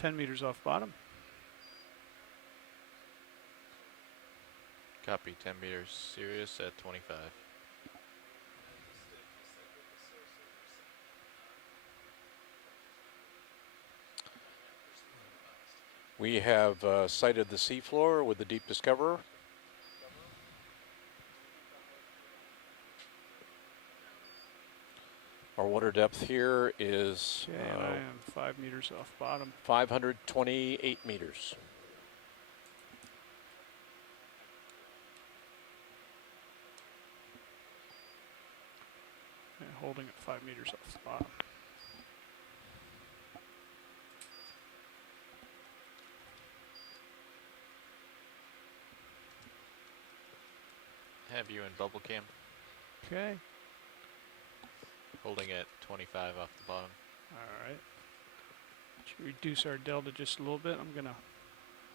10 meters off bottom. Copy, 10 meters, Sirius at 25. We have sighted the seafloor with the Deep Discoverer. Our water depth here is Okay, and I am 5 meters off bottom. 528 meters. And holding at 5 meters off the bottom. Have you in bubble cam, Okay. holding at 25 off the bottom. All right. Should reduce our delta just a little bit. I'm gonna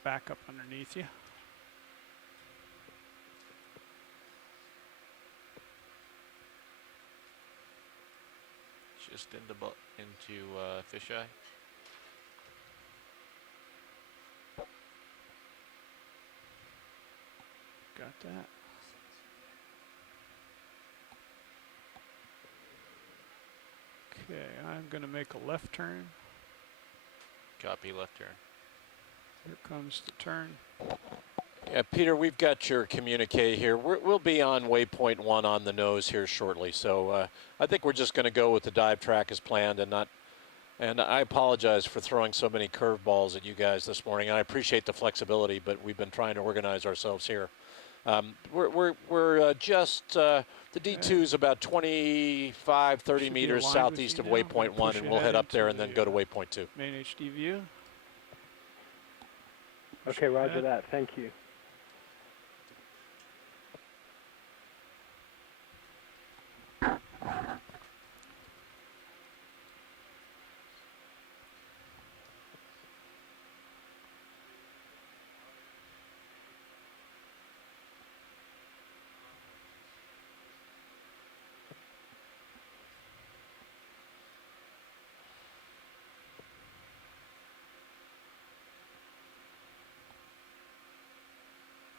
back up underneath you. Just into fisheye. Got that. Okay, I'm gonna make a left turn. Copy, left turn. Here comes the turn. Yeah, Peter, we've got your communique here. We'll be on waypoint 1 on the nose here shortly. So I think we're just going to go with the dive track as planned and not. And I apologize for throwing so many curveballs at you guys this morning. And I appreciate the flexibility, but we've been trying to organize ourselves here. We're just the D2 is about 25, 30 Should be meters aligned with southeast you of now. waypoint Push 1, and we'll ahead head up there into and then the, go to waypoint 2. Main HD view. Okay, roger ahead. that. Thank you.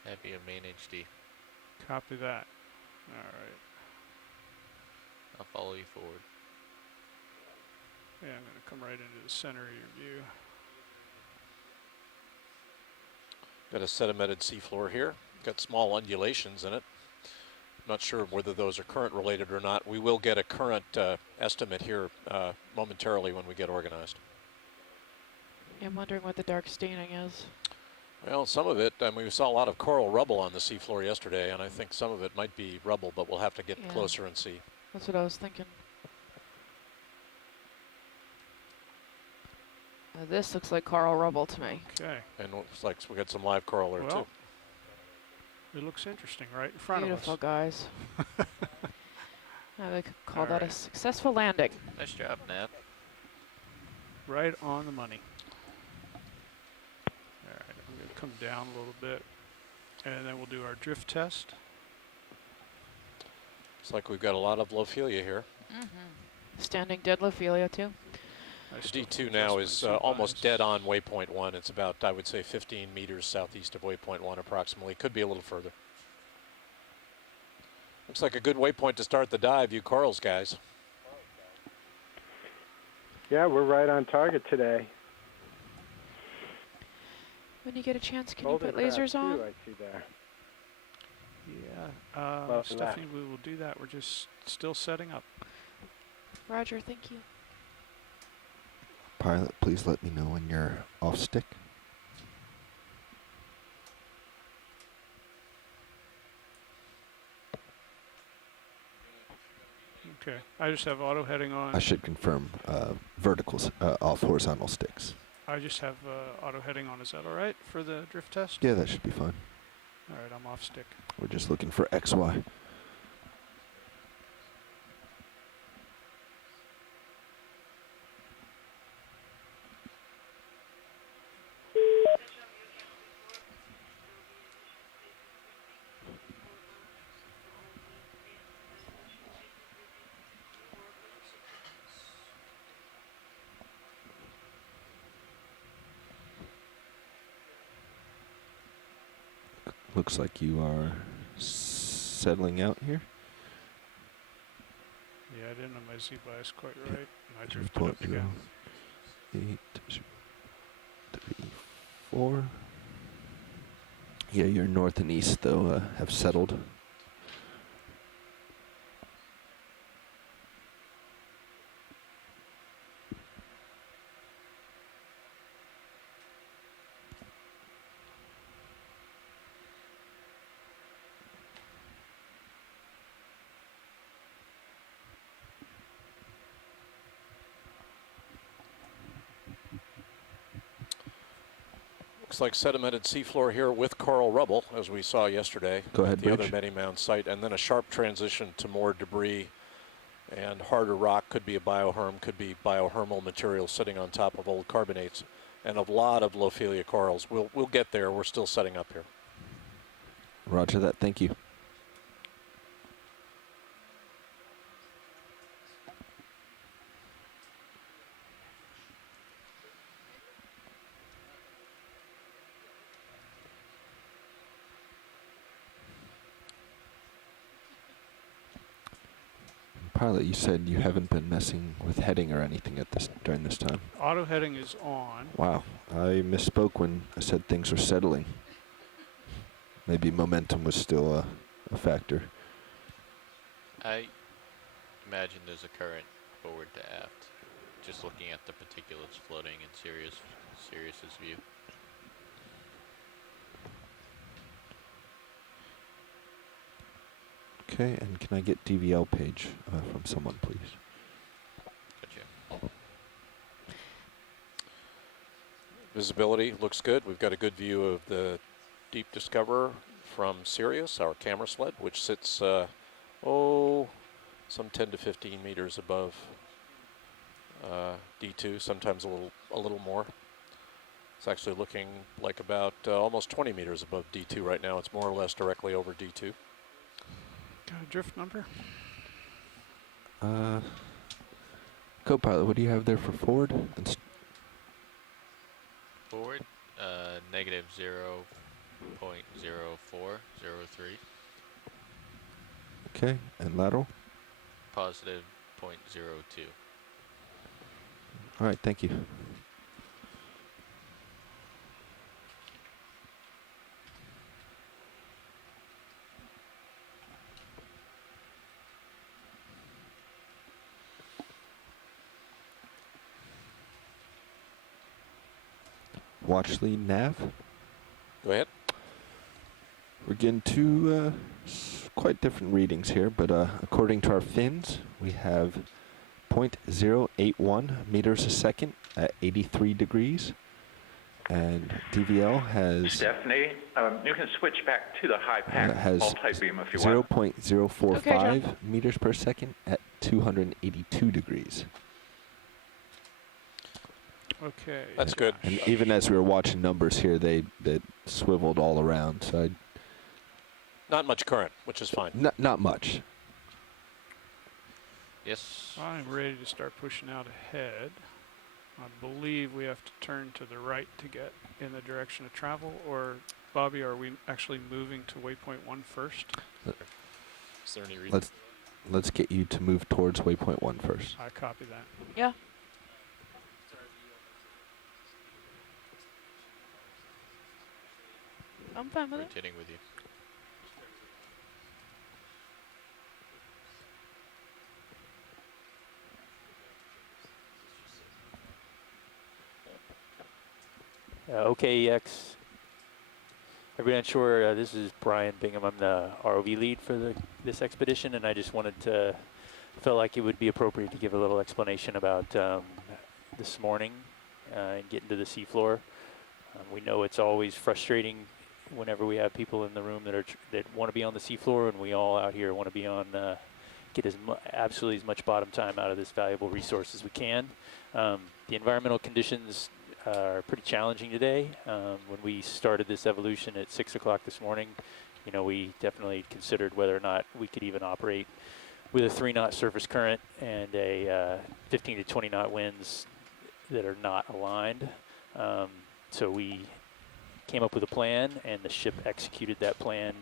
Have you in main HD. Copy that. All right. I'll follow you forward. Yeah, I'm gonna come right into the center of your view. Got a sedimented seafloor here. Got small undulations in it. Not sure whether those are current related or not. We will get a current estimate here momentarily when we get organized. I'm wondering what the dark staining is. Well, some of it, I mean, we saw a lot of coral rubble on the seafloor yesterday, and I think some of it might be rubble, but we'll have to get closer and see. That's what I was thinking. This looks like coral rubble to me. Okay. And it looks like we got some live coral there, too. It looks interesting right in front Beautiful, of us. guys. Now we could call All that a right. successful landing. Nice job, Nat. Right on the money. All right, I'm going to come down a little bit, and then we'll do our drift test. Looks like we've got a lot of Lophelia here. Standing dead Lophelia, too. The D2 now is almost dead on waypoint 1. It's about, I would say, 15 meters southeast of waypoint 1 approximately. Could be a little further. Looks like a good waypoint to start the dive, you corals guys. Yeah, we're right on target today. When you get a chance, can Boulder you put crab, lasers too, on? I see there. Yeah, Well, Stephanie, we will do that. We're just still setting up. Roger, thank you. Pilot, please let me know when you're off stick. Okay, I just have auto heading on. I should confirm verticals off horizontal sticks. I just have auto heading on. Is that all right for the drift test? Yeah, that should be fine. All right, I'm off stick. We're just looking for XY. Looks like you are settling out here. Yeah, I didn't have my Z bias quite right. And I drifted up again. 8, 3, 4. Yeah, your north and east, though, have settled. Looks like sedimented seafloor here with coral rubble, as we saw yesterday. Go ahead, at the other Bridge. Mounds site, and then a sharp transition to more debris and harder rock. Could be a bioherm, could be biohermal material sitting on top of old carbonates, and a lot of Lophelia corals. We'll get there. We're still setting up here. Roger that. Thank you. Pilot, you said you haven't been messing with heading or anything at this during this time. Auto heading is on. Wow, I misspoke when I said things were settling. Maybe momentum was still a factor. I imagine there's a current forward to aft. Just looking at the particulates floating in Sirius's view. Okay, and can I get DVL page from someone, please? Gotcha. Visibility looks good. We've got a good view of the Deep Discoverer from Sirius, our camera sled, which sits, some 10 to 15 meters above D2, sometimes a little more. It's actually looking like about almost 20 meters above D2 right now. It's more or less directly over D2. Got a drift number? Co-pilot, what do you have there for forward? Forward, negative 0.0403, Okay, and lateral? positive 0.02. All right, thank you. Watch lead nav. Go ahead. We're getting two quite different readings here, but according to our fins, we have 0.081 meters a second at 83 degrees. And DVL has Stephanie, you can switch back to the high pack has multi-beam if you want. 0.045 Okay, John. meters per second at 282 degrees. Okay. That's good. And even as we were watching numbers here, they swiveled all around. So Not much current, which is fine. not much. Yes. I'm ready to start pushing out ahead. I believe we have to turn to the right to get in the direction of travel, or Bobby, are we actually moving to waypoint 1 first? Is there any reason? Let's get you to move towards waypoint 1 first. I copy that. Yeah. I'm fine with it. Rotating with you. OKEX. Everybody unsure, this is Brian Bingham. I'm the ROV lead for this expedition, and I just felt like it would be appropriate to give a little explanation about this morning and getting to the seafloor. We know it's always frustrating whenever we have people in the room that want to be on the seafloor, and we all out here want to be on, get absolutely as much bottom time out of this valuable resource as we can. The environmental conditions are pretty challenging today. When we started this evolution at 6 o'clock this morning, we definitely considered whether or not we could even operate with a 3-knot surface current and a 15 to 20 knot winds that are not aligned. So we came up with a plan, and the ship executed that plan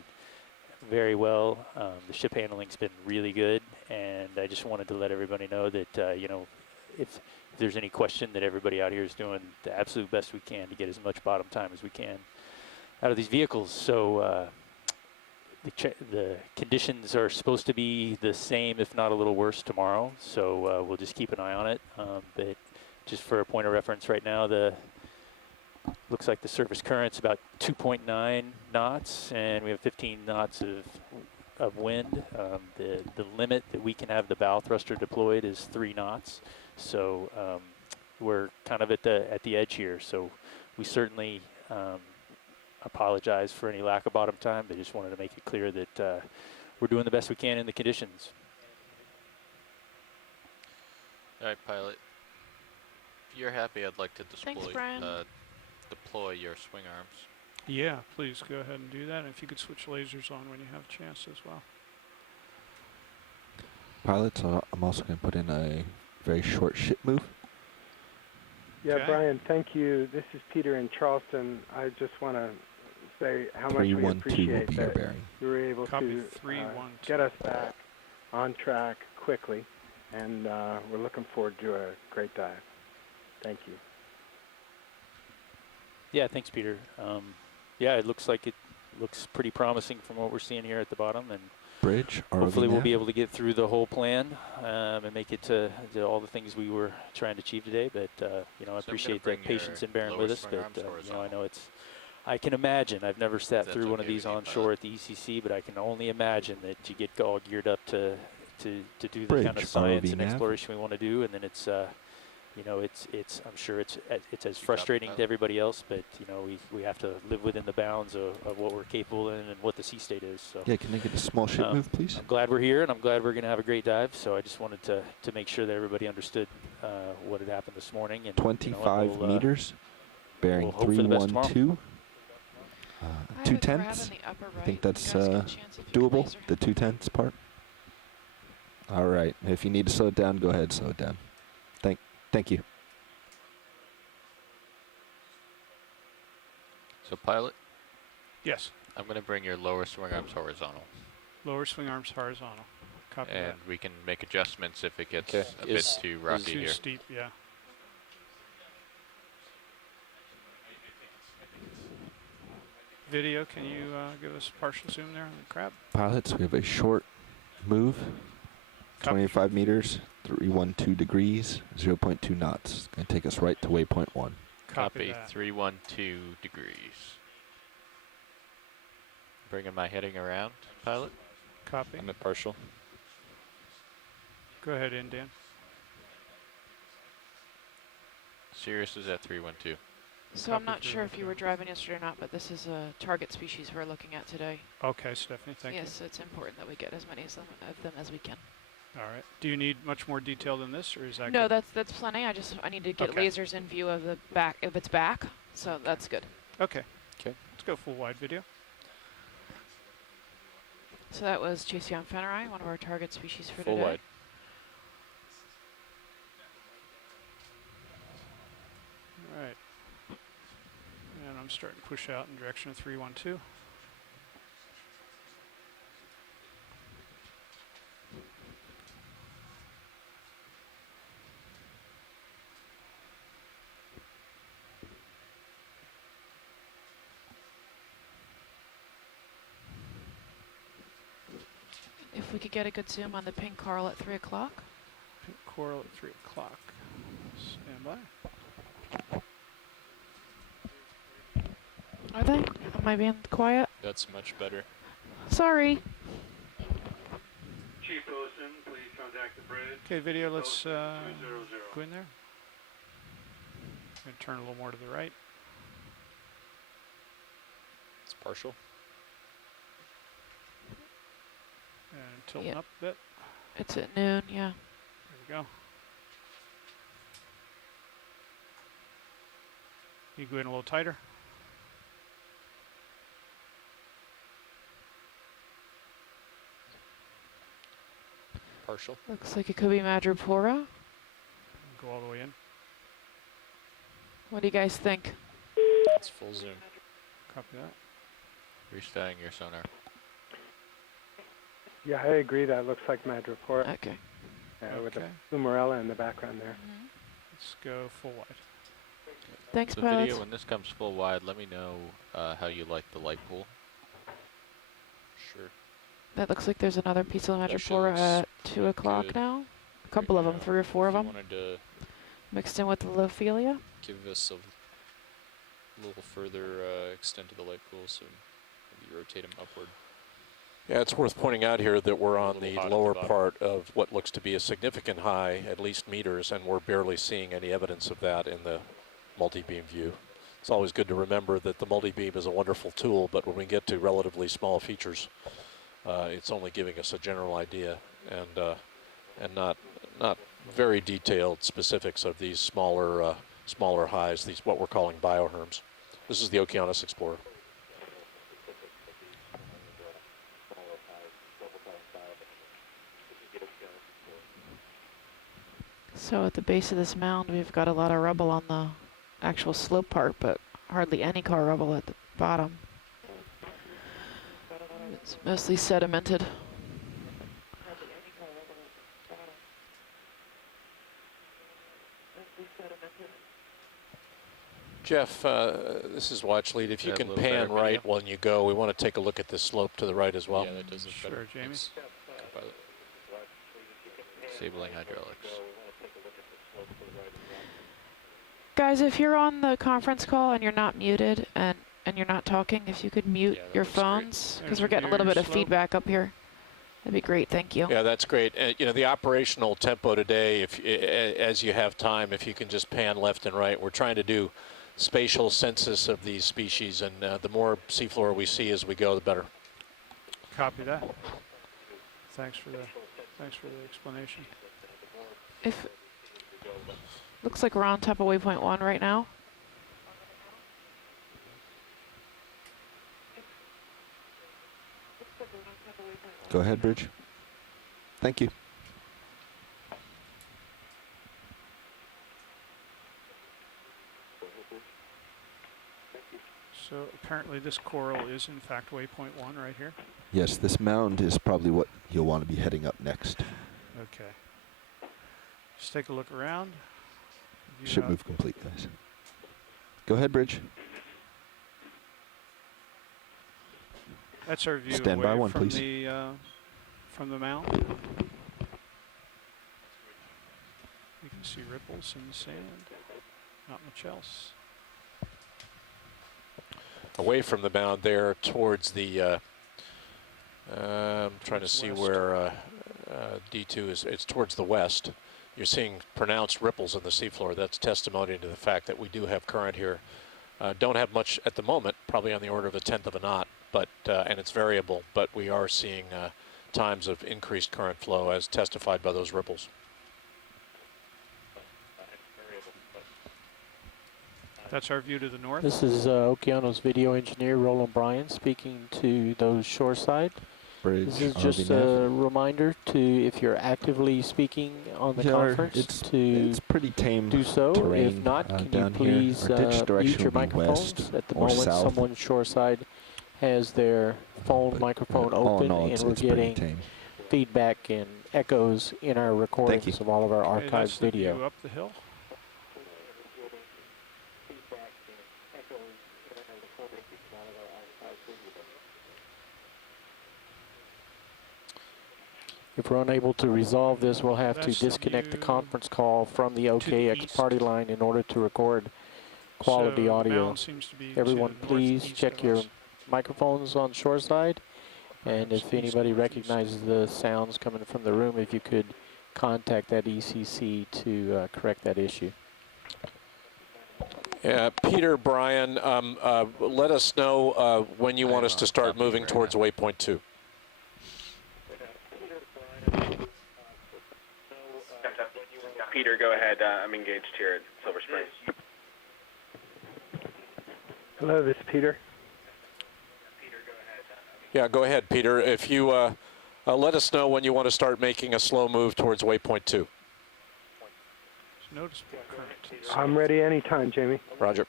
very well. The ship handling's been really good, and I just wanted to let everybody know that, you know, if there's any question, that everybody out here is doing the absolute best we can to get as much bottom time as we can out of these vehicles. So the conditions are supposed to be the same, if not a little worse, tomorrow. So we'll just keep an eye on it. But just for a point of reference, right now, looks like the surface current's about 2.9 knots, and we have 15 knots of wind. The limit that we can have the bow thruster deployed is 3 knots. So we're kind of at the edge here. So we certainly apologize for any lack of bottom time. They just wanted to make it clear that we're doing the best we can in the conditions. All right, pilot. If you're happy, I'd like to Thanks, Brian. deploy your swing arms. Yeah, please go ahead and do that. And if you could switch lasers on when you have a chance as well. Pilots, I'm also going to put in a very short ship move. Yeah, Okay. Brian, thank you. This is Peter in Charleston. I just want to say how much we 312 will appreciate be your that bearing. you were able Copy to 312. get us back on track quickly, and we're looking forward to a great dive. Thank you. Yeah, thanks, Peter. Yeah, it looks pretty promising from what we're seeing here at the bottom, and Bridge, ROV hopefully we'll nav. be able to get through the whole plan and make it to all the things we were trying to achieve today. But you know, I So I'm gonna appreciate bring the patience your and bearing lower with us. swing But arms you know, I horizontal. know I can imagine. I've never sat That's through one of okay these with you, on pilot. shore at the ECC, but I can only imagine that you get all geared up to do the Bridge, kind of science ROV and nav. exploration we want to do, and then it's you know, it's I'm sure it's as copy, frustrating to pilot? everybody else, but you know, we have to live within the bounds of what we're capable in and what the sea state is. So Yeah, can I get a small ship move, please? I'm glad we're here, and I'm glad we're going to have a great dive. So I just wanted to make sure that everybody understood what had happened this morning. And 25 you know, meters, bearing we'll hope for the best tomorrow. 312. I have a 2 grab tenths. in the upper I right. think that's You guys get a chance if you doable, laser. the 2 tenths part. All right, if you need to slow it down, go ahead, slow it down. Thank you. So, pilot, Yes. I'm going to bring your lower swing arms horizontal, Lower swing arms horizontal. Copy and that. we can make adjustments if it gets Okay. a bit too rocky Too here. steep, yeah. Video, can you give us a partial zoom there on the crab? Pilots, we have a short move, Copy. 25 meters, 312 degrees, 0.2 knots. It's going to take us right to waypoint 1. Copy that. 312 degrees. Bringing my heading around, pilot. Copy. I'm at partial. Go ahead in, Dan. Sirius is at 312. So I'm Copy not sure if you 312. were driving yesterday or not, but this is a target species we're looking at today. Okay, Stephanie, thank Yes, it's important that we get as many of them as we can. you. All right. Do you need much more detail than this, or is that No, good? that's plenty. I need to get Okay. lasers in view of the back, if it's back. So that's good. Okay. 'Kay. Let's go full wide video. So that was Chasseon fenneri, one of our target species for Full today. wide. All right. And I'm starting to push out in direction of 312. If we could get a good zoom on the pink coral at 3 o'clock. Pink coral at 3 o'clock. Stand by. Are they? Am I being quiet? That's much better. Sorry. Chief Wilson, please contact the bridge. Okay, video, let's 200. go in there. Gonna turn a little more to the right. It's partial. And tilting Yeah. up a bit. It's at noon, yeah. There we go. You go in a little tighter. Partial. Looks like it could be Madrepora. Go all the way in. What do you guys think? It's full zoom. Copy that. Restyling your sonar. Yeah, I agree. That looks like Madripoor Okay. with the Okay. Fumarella in the background there. Let's go full wide. Thanks, The pilots. video, when this comes full wide, let me know how you like the light pool. Sure. That looks like there's another piece of Actually Madripoor looks at 2 o'clock good now. A couple of them, 3 or 4 of If you them, wanted to mixed in with the Lophelia. give us a little further extent of the light pool, so maybe rotate them upward. Yeah, it's worth pointing out here that we're on the lower part of what looks to be a significant high, at least meters, and we're barely seeing any evidence of that in the multi-beam view. It's always good to remember that the multi-beam is a wonderful tool, but when we get to relatively small features, it's only giving us a general idea and not very detailed specifics of these smaller highs, these what we're calling bioherms. This is the Okeanos Explorer. So at the base of this mound, we've got a lot of rubble on the actual slope part, but hardly any car rubble at the bottom. It's mostly sedimented. Jeff, this is watch lead. If you Yeah, a can little pan better right video. when you go, we want to take a look at this slope to the right as well. Yeah, that does look better. Sure, Jamie. Thanks. Copilot. Disabling hydraulics. Guys, if you're on the conference call and you're not muted and you're not talking, if you could mute Yeah, that your looks great. phones, because There's we're a getting a little mirror bit of slope. feedback up here. That'd be great, thank you. Yeah, that's great. You know, the operational tempo today, as you have time, if you can just pan left and right, we're trying to do spatial census of these species, and the more seafloor we see as we go, the better. Copy that. Thanks for the explanation. If looks like we're on top of waypoint 1 right now. Go ahead, Bridge. Thank you. So apparently this coral is in fact waypoint 1 right here. Yes, this mound is probably what you'll want to be heading up next. Okay. Just take a look around. View Should out. move complete, guys. Go ahead, Bridge. That's our view Stand by away one, from please. from the mound. You can see ripples in the sand. Not much else. Away from the mound there towards the, I'm trying to see West. where D2 is. It's towards the west. You're seeing pronounced ripples in the seafloor. That's testimony to the fact that we do have current here. Don't have much at the moment, probably on the order of 1/10 of a knot, but and it's variable, but we are seeing times of increased current flow as testified by those ripples. That's our view to the north. This is Okeanos video engineer Roland Bryan speaking to those shoreside. Bridge. This is RV just nav. a reminder to, if you're actively speaking on the Yeah, conference, it's pretty tame do so. terrain, If not, can you down here. please Our ditch direction mute your will be microphones? west At the or moment, south. someone shoreside has their phone But, microphone all open, in all, and it's we're pretty getting tame. feedback and echoes in our recordings of all of our Okay, that's archived the video. view up the hill. If we're unable to resolve this, we'll have to That's the disconnect the view conference call from the the OKX east. party line in order to record quality So the audio. mound seems to be to Everyone, the please northeast check of your us. microphones on shoreside. And Perhaps if anybody east, northeast. recognizes the sounds coming from the room, if you could contact that ECC to correct that issue. Yeah, Peter, Brian, let us know when you I want am us to on start copy moving right towards now. waypoint 2. Peter, go ahead. I'm engaged here at Silver Spring. Hello, this is Peter. Yeah, go ahead, Peter. If you let us know when you want to start making a slow move towards waypoint 2. There's noticeable current. I'm ready anytime, Jamie. Roger.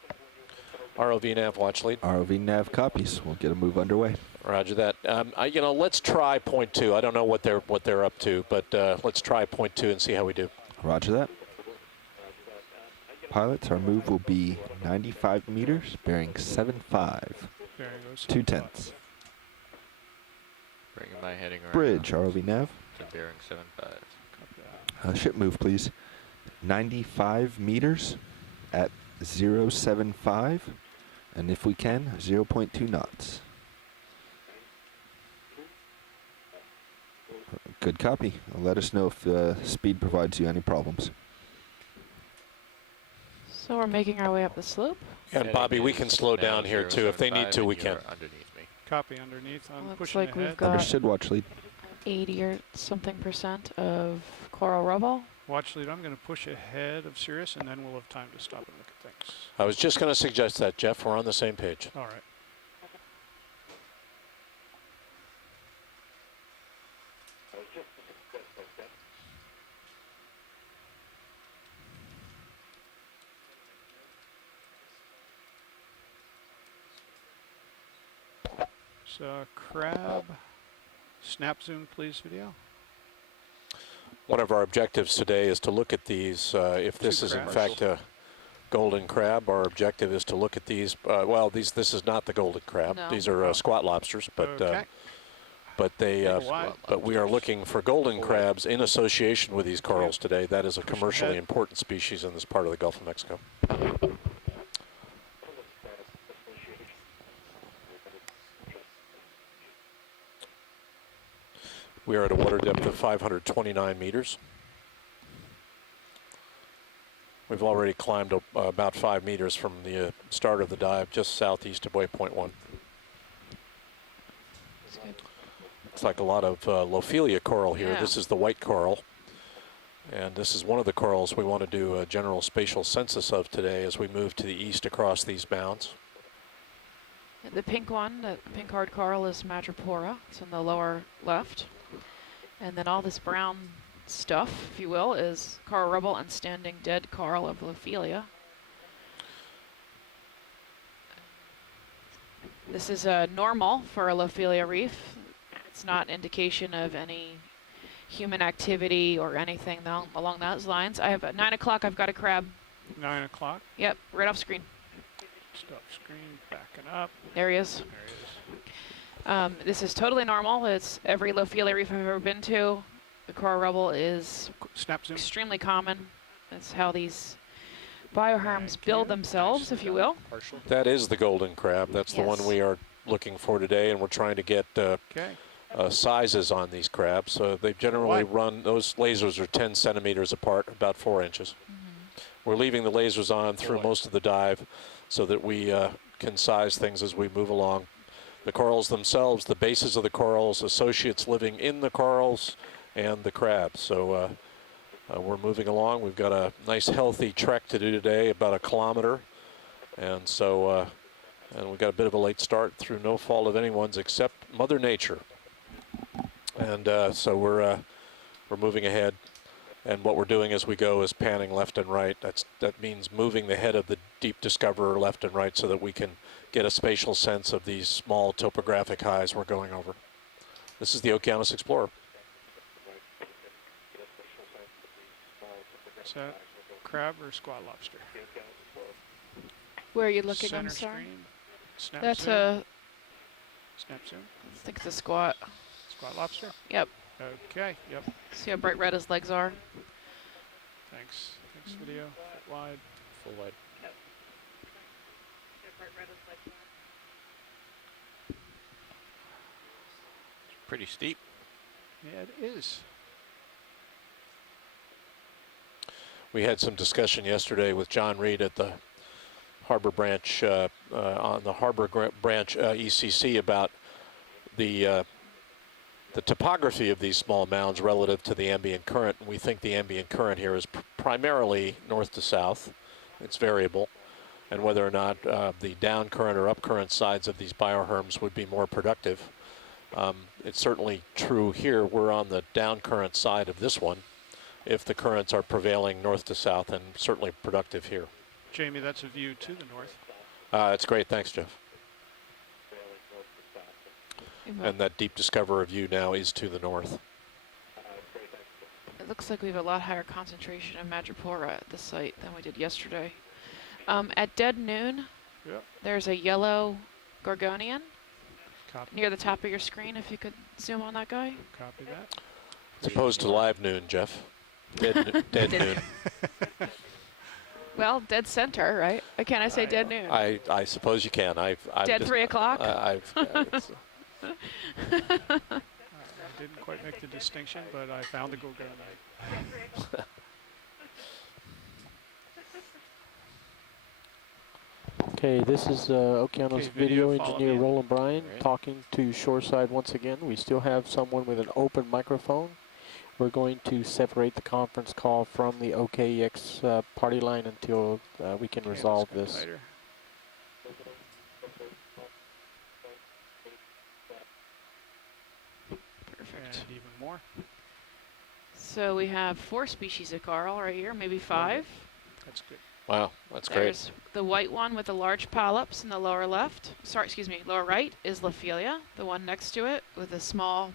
ROV nav watch lead. ROV nav copies. We'll get a move underway. Roger that. You know, let's try point 2. I don't know what they're up to, but let's try point 2 and see how we do. Roger that. Pilots, our move will be 95 meters, bearing 7.5. There goes. 2 tenths. Bringing my heading right Bridge, now ROV nav. to bearing 7.5. Copy that. Ship move, please. 95 meters at 0.75, and if we can, 0.2 knots. Good copy. Let us know if speed provides you any problems. So we're making our way up the slope. And Bobby, we can slow down here too. If they need to, we can. Underneath me. Copy underneath. I'm Looks pushing like we've ahead. got Understood, watch lead. 80 or something percent of coral rubble. Watch lead. I'm going to push ahead of Sirius, and then we'll have time to stop and look at things. I was just going to suggest that, Jeff. We're on the same page. All right. So, crab. Snap zoom, please, video. One of our objectives today is to look at these. If this is in crabs. fact a golden crab, our objective is to look at these. Well, this is not the golden crab. No. These are squat lobsters, but Okay. but we are looking for golden crabs in association with these corals today. That is a commercially ahead. important species in this part of the Gulf of Mexico. We are at a water depth of 529 meters. We've already climbed about 5 meters from the start of the dive, just southeast of waypoint 1. That's good. It's like a lot of Lophelia coral here. Yeah. This is the white coral. And this is one of the corals we want to do a general spatial census of today as we move to the east across these mounds. The pink one, the pink hard coral, is Madrepora. It's in the lower left. And then all this brown stuff, if you will, is coral rubble and standing dead coral of Lophelia. This is normal for a Lophelia reef. It's not indication of any human activity or anything along those lines. I have at 9 o'clock, I've got a crab. 9 o'clock. Yep, right off screen. Stop screen. Backing up. There he is. There he is. This is totally normal. It's every Lophelia reef I've ever been to. The coral rubble is Snap zoom. extremely common. That's how these bioharms Thank build you. themselves, Nicely if you done. will. That is the golden crab. That's the one Yes. we are looking for today, and we're trying to get Okay. sizes on these crabs. So they generally run, those lasers are 10 centimeters apart, about 4 inches. We're leaving the lasers on through most of the dive so that we can size things as we move along. The corals themselves, the bases of the corals, associates living in the corals, and the crabs. So we're moving along. We've got a nice healthy trek to do today, about 1 kilometer. And so and we've got a bit of a late start through no fault of anyone's except Mother Nature. And so we're moving ahead. And what we're doing as we go is panning left and right. That means moving the head of the deep discoverer left and right so that we can get a spatial sense of these small topographic highs we're going over. This is the Okeanos Explorer. Is that crab or squat lobster? Where are you looking? Center I'm sorry. screen. Snap That's zoom. a, Snap zoom. I think it's a squat. Squat lobster. Yep. Okay. Yep. See how bright red his legs are? Thanks. Thanks, video. Foot wide. Full wide. Pretty steep. Yeah, it is. We had some discussion yesterday with John Reed at the Harbor Branch, on the Harbor Branch ECC about the topography of these small mounds relative to the ambient current. And we think the ambient current here is primarily north to south. It's variable. And whether or not the down current or up current sides of these bioherms would be more productive. It's certainly true here. We're on the down current side of this one, if the currents are prevailing north to south, and certainly productive here. Jamie, that's a view to the north. It's great. Thanks, Jeff. And that deep discoverer view now is to the north. It looks like we have a lot higher concentration of Madrepora at the site than we did yesterday. At dead noon, there's a yellow Gorgonian near the top of your screen, if you could zoom on that guy. Copy that. As opposed to live noon, Jeff. Dead noon. Well, dead center, right? Can I say dead noon? I suppose you can. Dead 3 o'clock? I didn't quite make the distinction, but I found the Gorgonian. Okay, this is Okeanos video follow engineer me. Roland Bryan Right. talking to Shoreside once again. We still have someone with an open microphone. We're going to separate the conference call from the OKEX party line until we can resolve this. Tighter. Perfect. And even more. So we have 4 species of coral right here, maybe 5. That's good. Wow, that's great. There's the white one with the large polyps in the lower left. Sorry, excuse me, lower right is Lophelia. The one next to it with the small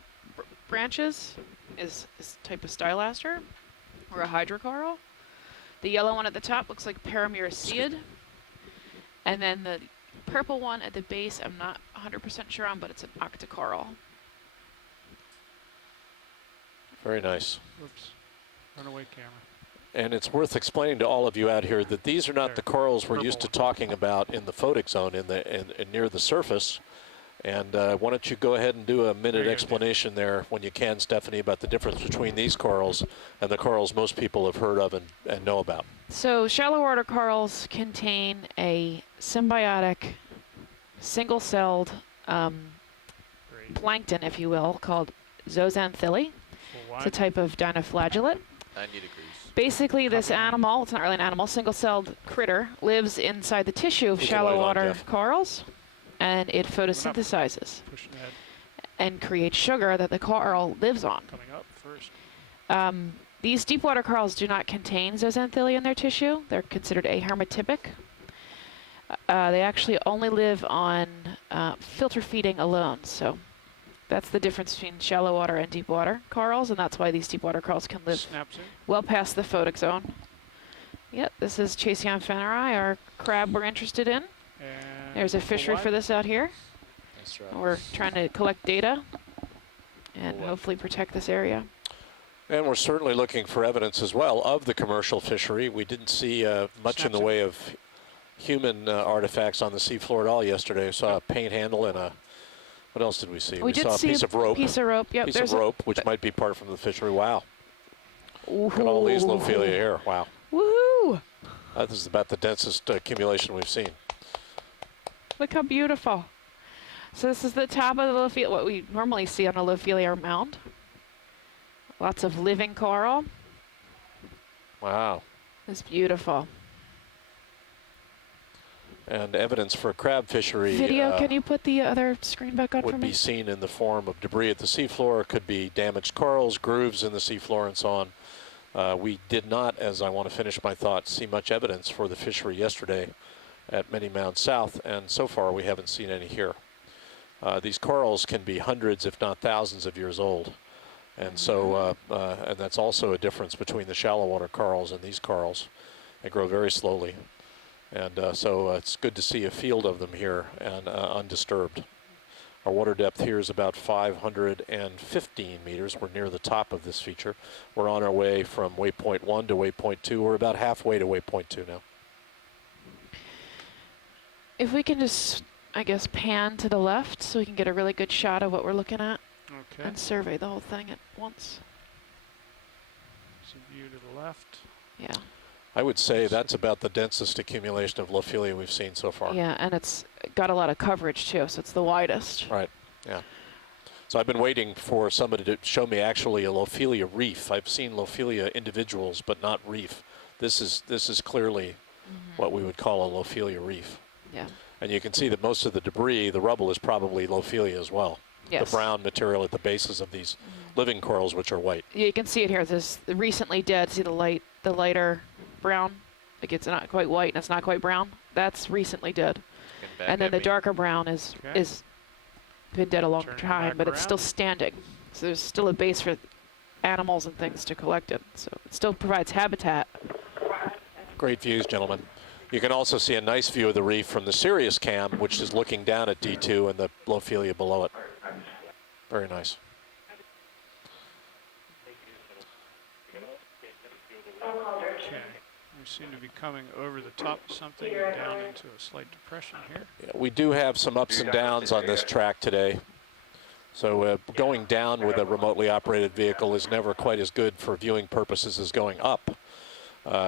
branches is this type of stylaster or a hydrocoral. The yellow one at the top looks like Paramyraceid. And then the purple one at the base, I'm not 100% sure on, but it's an octocoral. Very nice. Whoops. Runaway camera. And it's worth explaining to all of you out here that these are not the corals we're used to talking about in the photic zone, in near the surface. And why don't you go ahead and do a minute explanation there when you can, Stephanie, about the difference between these corals and the corals most people have heard of and know about. So shallow water corals contain a symbiotic, single-celled plankton, if you will, called zooxanthellae. It's a type of dinoflagellate. 90 degrees. Basically, this animal, it's not really an animal, single-celled critter, lives inside the tissue of shallow water corals, and it photosynthesizes and creates sugar that the coral lives on. Coming up first. These deep water corals do not contain zooxanthellae in their tissue. They're considered ahermatypic. They actually only live on filter feeding alone, so that's the difference between shallow water and deep water corals, and that's why these deep water corals can live well past the photic zone. Yep, this is Chaseon fenneri, our crab we're interested in. And there's a fishery for this out here. That's right. We're trying to collect data and hopefully protect this area. And we're certainly looking for evidence as well of the commercial fishery. We didn't see much in the way of human artifacts on the seafloor at all yesterday. We saw a paint handle and a, what else did we see? We saw a piece of rope. Piece of rope, yep. Piece of rope, which might be part from the fishery. Wow. Look at all these Lophelia here. Wow. Woohoo! This is about the densest accumulation we've seen. Look how beautiful. So this is the top of the Lophelia, what we normally see on a Lophelia mound. Lots of living coral. Wow. It's beautiful. And evidence for crab fishery. Video, can you put the other screen back on for me? Would be seen in the form of debris at the seafloor. It could be damaged corals, grooves in the seafloor, and so on. We did not, as I want to finish my thought, see much evidence for the fishery yesterday at many Mounds South, and so far we haven't seen any here. These corals can be hundreds, if not thousands, of years old. And so, and that's also a difference between the shallow water corals and these corals. They grow very slowly. And so it's good to see a field of them here and undisturbed. Our water depth here is about 515 meters. We're near the top of this feature. We're on our way from waypoint 1 to waypoint 2. We're about halfway to waypoint 2 now. If we can just, I guess, pan to the left so we can get a really good shot of what we're looking at. Okay. And survey the whole thing at once. There's a view to the left. Yeah. I would say that's about the densest accumulation of Lophelia we've seen so far. Yeah, and it's got a lot of coverage too, so it's the widest. Right, yeah. So I've been waiting for somebody to show me actually a Lophelia reef. I've seen Lophelia individuals, but not reef. This is clearly what we would call a Lophelia reef. Yeah. And you can see that most of the debris, the rubble, is probably Lophelia as well. Yes. The brown material at the bases of these living corals, which are white. Yeah, you can see it here. This recently dead. See the lighter brown? Like it's not quite white and it's not quite brown. That's recently dead. back And then at the me. darker brown is Okay. been dead a long Turn it time, back but it's still around. standing. So there's still a base for animals and things to collect it. So it still provides habitat. Great views, gentlemen. You can also see a nice view of the reef from the Sirius cam, which is looking down at D2 and the Lophelia below it. Very nice. Okay. We seem to be coming over the top of something and down into a slight depression here. Yeah, we do have some ups and downs on this track today. So going down with a remotely operated vehicle is never quite as good for viewing purposes as going up.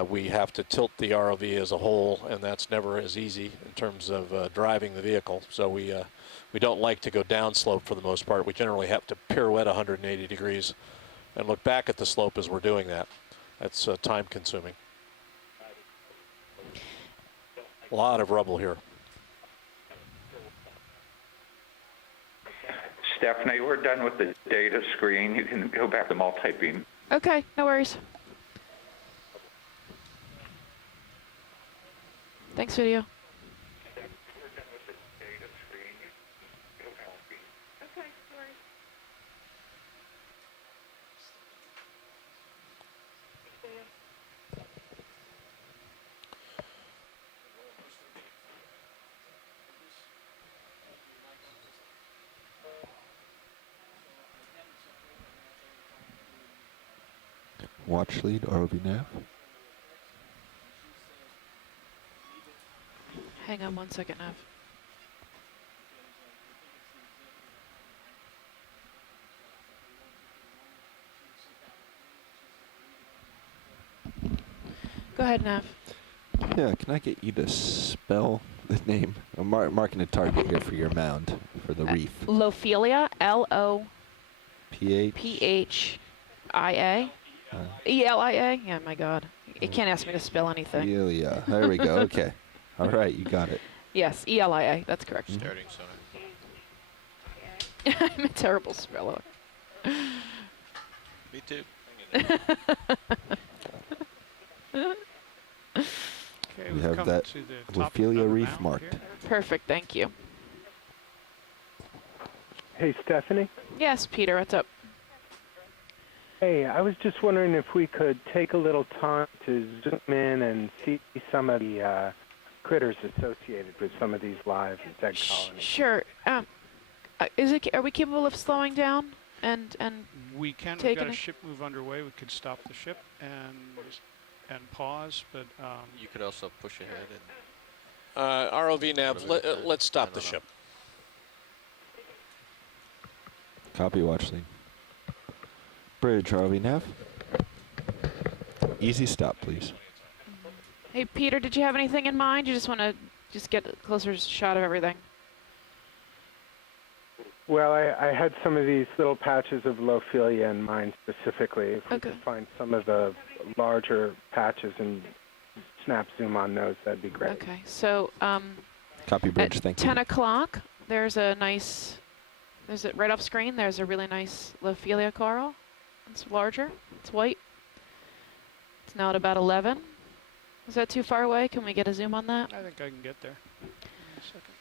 We have to tilt the ROV as a whole, and that's never as easy in terms of driving the vehicle. So we don't like to go down slope for the most part. We generally have to pirouette 180 degrees and look back at the slope as we're doing that. That's time consuming. A lot of rubble here. Stephanie, we're done with the data screen. You can go back to multi-beam. Okay, no worries. Thanks, video. Watch lead, ROV nav. Hang on 1 second, Nav. Go ahead, Nav. Yeah, can I get you to spell the name? I'm marking a target here for your mound, for the reef. Lophelia, PH. L-O-P-H-I-A. E-L-I-A? Yeah, my God. You can't ask me to spell anything. Ophelia. There we go. Okay. All right, you got it. Yes, E-L-I-A. That's correct. Starting sonar. I'm a terrible speller. Me too. Okay, We we've have come that to the top of Lophelia another reef mound marked. here. Perfect, thank you. Hey, Stephanie. Yes, Peter, what's up? Hey, I was just wondering if we could take a little time to zoom in and see some of the critters associated with some of these live insect colonies. Sure. Are we capable of slowing down and We can. We've taking got a it? ship move underway. We could stop the ship and pause, but You could also push ahead and ROV nav, let's I stop don't the know. ship. Copy, watch lead. Bridge, ROV nav. Easy stop, please. Hey, Peter, did you have anything in mind? You just want to get a closer shot of everything? Well, I had some of these little patches of Lophelia in mind specifically. If we Okay. could find some of the larger patches and snap zoom on those, that'd be great. Okay, so Copy, bridge. at Thank 10 you. o'clock, there's a right off screen, there's a really nice Lophelia coral. It's larger, it's white. It's now at about 11. Is that too far away? Can we get a zoom on that? I think I can get there. Give me a second.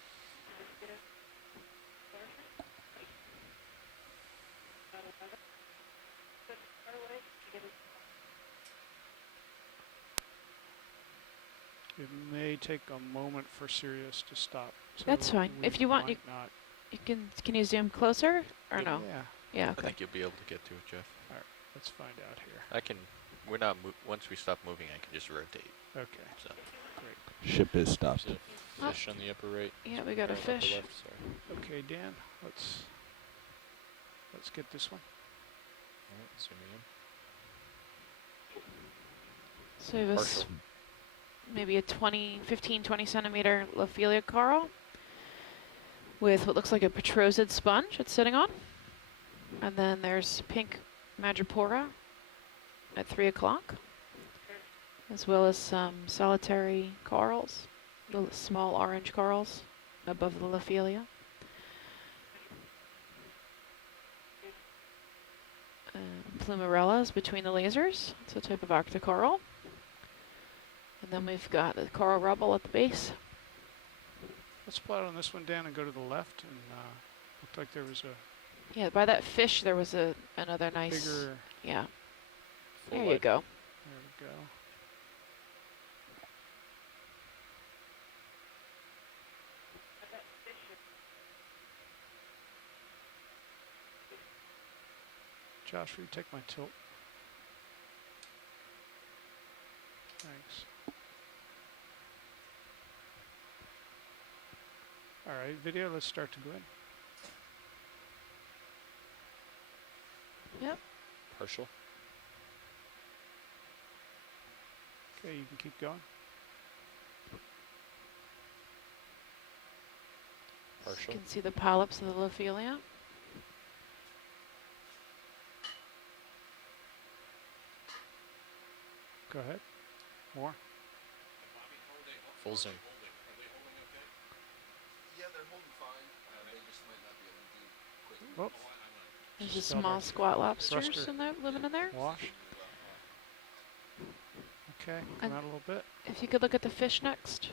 It may take a moment for Sirius to stop. So That's fine. we If you want, might not. You can you zoom closer or no? Yeah, Yeah. I Okay. think you'll be able to get to it, Jeff. let's find out here. I can. We're not. Once we stop moving, I can just rotate. Okay, So great. Ship is stopped. there's a fish on the upper right. Yeah, we got a or upper fish. left, sorry. Okay, Dan, let's get this one. All right, zooming in. So we have a maybe a 15, 20 centimeter Lophelia coral with what looks like a petrosid sponge it's sitting on. And then there's pink madrepora at 3 o'clock, as well as some solitary corals, little small orange corals above the Lophelia. Plumarellas between the lasers. It's a type of octocoral. And then we've got the coral rubble at the base. Let's plot on this one, Dan, and go to the left. And looked like there was a Yeah, by that fish there was another nice. bigger. Yeah. Full There you light. go. There we go. Josh, will you take my tilt? Thanks. All right, video, let's start to go in. Yep. Partial. Okay, you can keep going. You Partial. can see the polyps of the Lophelia. Go ahead. More. Full zoom. Oh, There's a Still small there. squat lobsters Thruster. in there, living in there. wash. Okay, come And- out a little bit. If you could look at the fish next.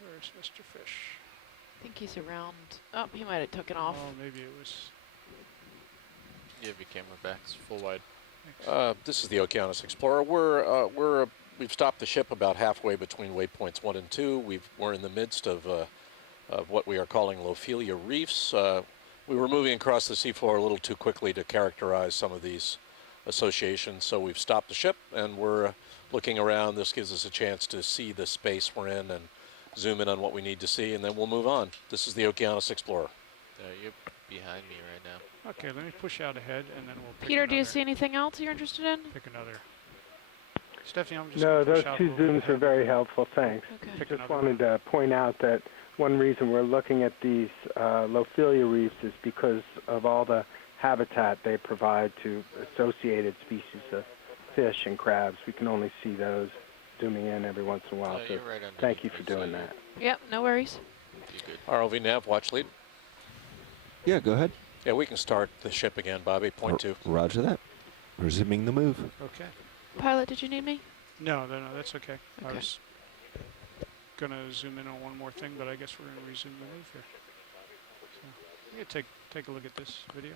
Where's Mr. Fish? I think he's around. Oh, he might have taken off. Oh, maybe it was. You have your camera back. It's full wide. Thanks. This is the Okeanos Explorer. We've stopped the ship about halfway between waypoints 1 and 2. We're in the midst of what we are calling Lophelia reefs. We were moving across the seafloor a little too quickly to characterize some of these associations, so we've stopped the ship and we're looking around. This gives us a chance to see the space we're in and zoom in on what we need to see, and then we'll move on. This is the Okeanos Explorer. You're behind me right now. Okay, let me push out ahead, and then we'll pick Peter, do you another- see anything else you're interested in? Pick another. Stephanie, I'm just No, gonna push those out a two little bit zooms are ahead. very helpful. Thanks. Okay. Pick Just another wanted one. to point out that one reason we're looking at these Lophelia reefs is because of all the habitat they provide to associated species of fish and crabs. We can only see those zooming in every once in a while. So You're right underneath thank you me, for so doing you're- that. Yep, no worries. You're good. ROV nav, watch lead. Yeah, go ahead. Yeah, we can start the ship again, Bobby. Point 2. Roger that. Resuming the move. Okay. Pilot, did you need me? No, that's okay. I Okay. was gonna zoom in on one more thing, but I guess we're gonna resume the move here. So, you can take a look at this video.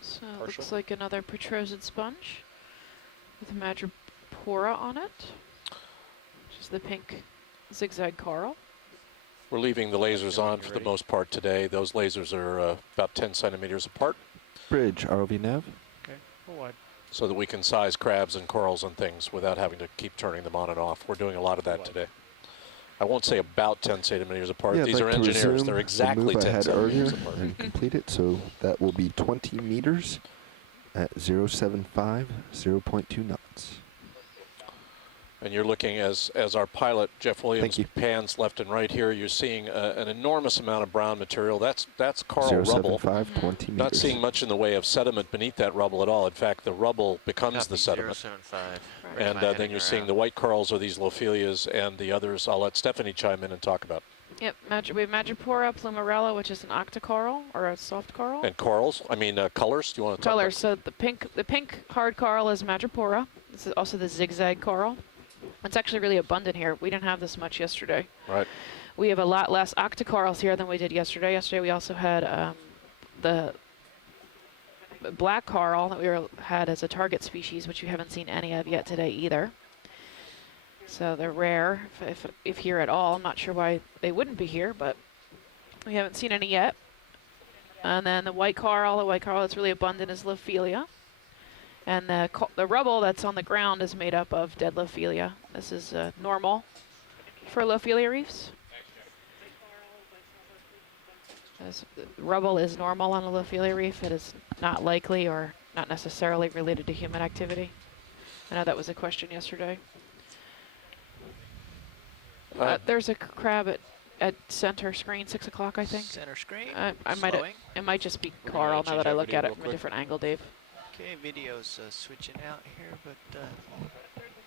So it Partial. looks like another protrusid sponge with madrepora on it, which is the pink zigzag coral. We're leaving the lasers on for the most part today. Those lasers are about 10 centimeters apart, Bridge, ROV nav. Okay, full wide. so that we can size crabs and corals and things without having to keep turning them on and off. We're doing a lot of that today. I won't say about 10 centimeters apart. Yeah, I'd These like are to engineers. resume They're the exactly move I 10 had earlier centimeters apart. and complete it. So that will be 20 meters at 075, 0.2 knots. And you're looking, as our pilot, Jeff Williams, you. pans left and right here, you're seeing an enormous amount of brown material. That's coral rubble. 075, 20 meters. Not seeing much in the way of sediment beneath that rubble at all. In fact, the rubble becomes the Copy, sediment. 075. Right. Where's And my then heading you're seeing around? the white corals are these Lophelias, and the others I'll let Stephanie chime in and talk about. Yep, we have madrepora plumarella, which is an octocoral or a soft coral. And corals, colors, do you want to talk Color. So the pink hard coral is madrepora. This is also the zigzag coral. It's actually really abundant here. We didn't have this much yesterday. Right. We have a lot less octocorals here than we did yesterday. Yesterday we also had the black coral that we had as a target species, which you haven't seen any of yet today either. So they're rare, if here at all. I'm not sure why they wouldn't be here, but we haven't seen any yet. And then the white coral that's really abundant is Lophelia. And the rubble that's on the ground is made up of dead Lophelia. This is normal for Lophelia reefs. As the rubble is normal on a Lophelia reef. It is not likely or not necessarily related to human activity. I know that was a question yesterday. There's a crab at center screen, 6 o'clock, I think. Center screen. It might just be We're gonna coral now change that I that look video at it real from a quick. different angle, Dave. Okay, video's switching out here, but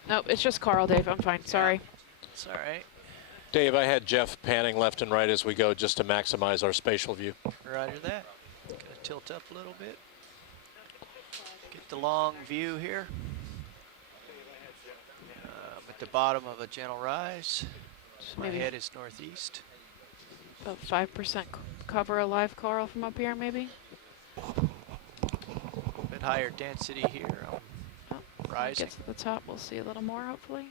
Nope, it's just coral, Dave. I'm fine. Sorry. it's all right. Dave, I had Jeff panning left and right as we go just to maximize our spatial view. Roger that. Gonna tilt up a little bit. Get the long view here. At the bottom of a gentle rise. So My maybe head is northeast. about 5% cover of live coral from up here, maybe. A bit higher density here. Oh, Rising. Get to the top, we'll see a little more, hopefully.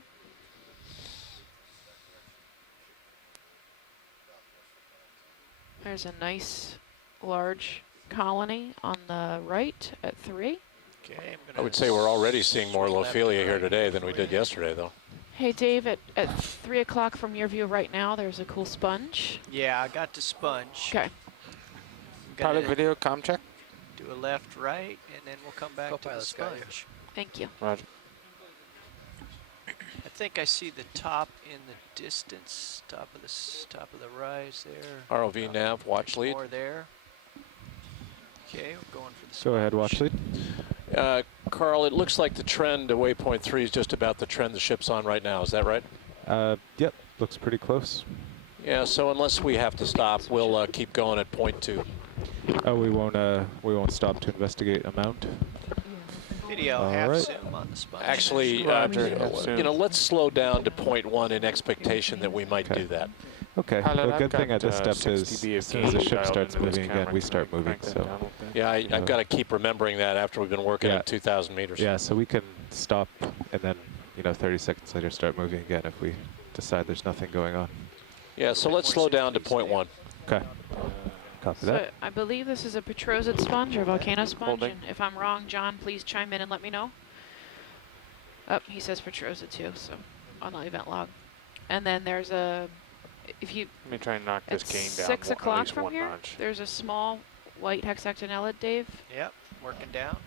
There's a nice large colony on the right at 3. Okay, I'm I gonna would say we're already seeing more swing left Lophelia and here right today than for we you. did yesterday, though. Hey Dave, at 3 o'clock from your view right now, there's a cool sponge. Yeah, I got the sponge. Okay. Pilot video, com check. Do a left, right, and then we'll come back to the sponge. Thank you. Roger. I think I see the top in the distance, top of the rise there. ROV nav, watch lead. More there. Okay, we're going for the sponge. Go ahead, watch lead. Carl, it looks like the trend to waypoint 3 is just about the trend the ship's on right now. Is that right? Yep, looks pretty close. Yeah, so unless we have to stop, we'll keep going at point 2. Oh, we won't stop to investigate a mount. Video All half right. zoom on the sponge. Actually, let's slow down to point 1 in expectation that we might do that. Okay. Pilot, The good I've thing at this got, step is 6 dB as soon as the gain ship dialed starts into this moving again, camera. we Can start crank moving. that So down a little bit? Yeah, Yeah. I've got to keep remembering that after we've been working Yeah. at 2,000 meters. yeah, so we can stop and then 30 seconds later start moving again if we decide there's nothing going on. Yeah, so let's slow down to point 1. Okay. Copy So that. I believe this is a petrosid sponge or volcano sponge. Holding. And if I'm wrong, John, please chime in and let me know. Oh, he says petrosid too, so on the event log. And then there's a, if you, Let me try and knock this at gain down 6 at o'clock least from 1 here, notch. there's a small white hexactinellid, Dave. Yep, working down.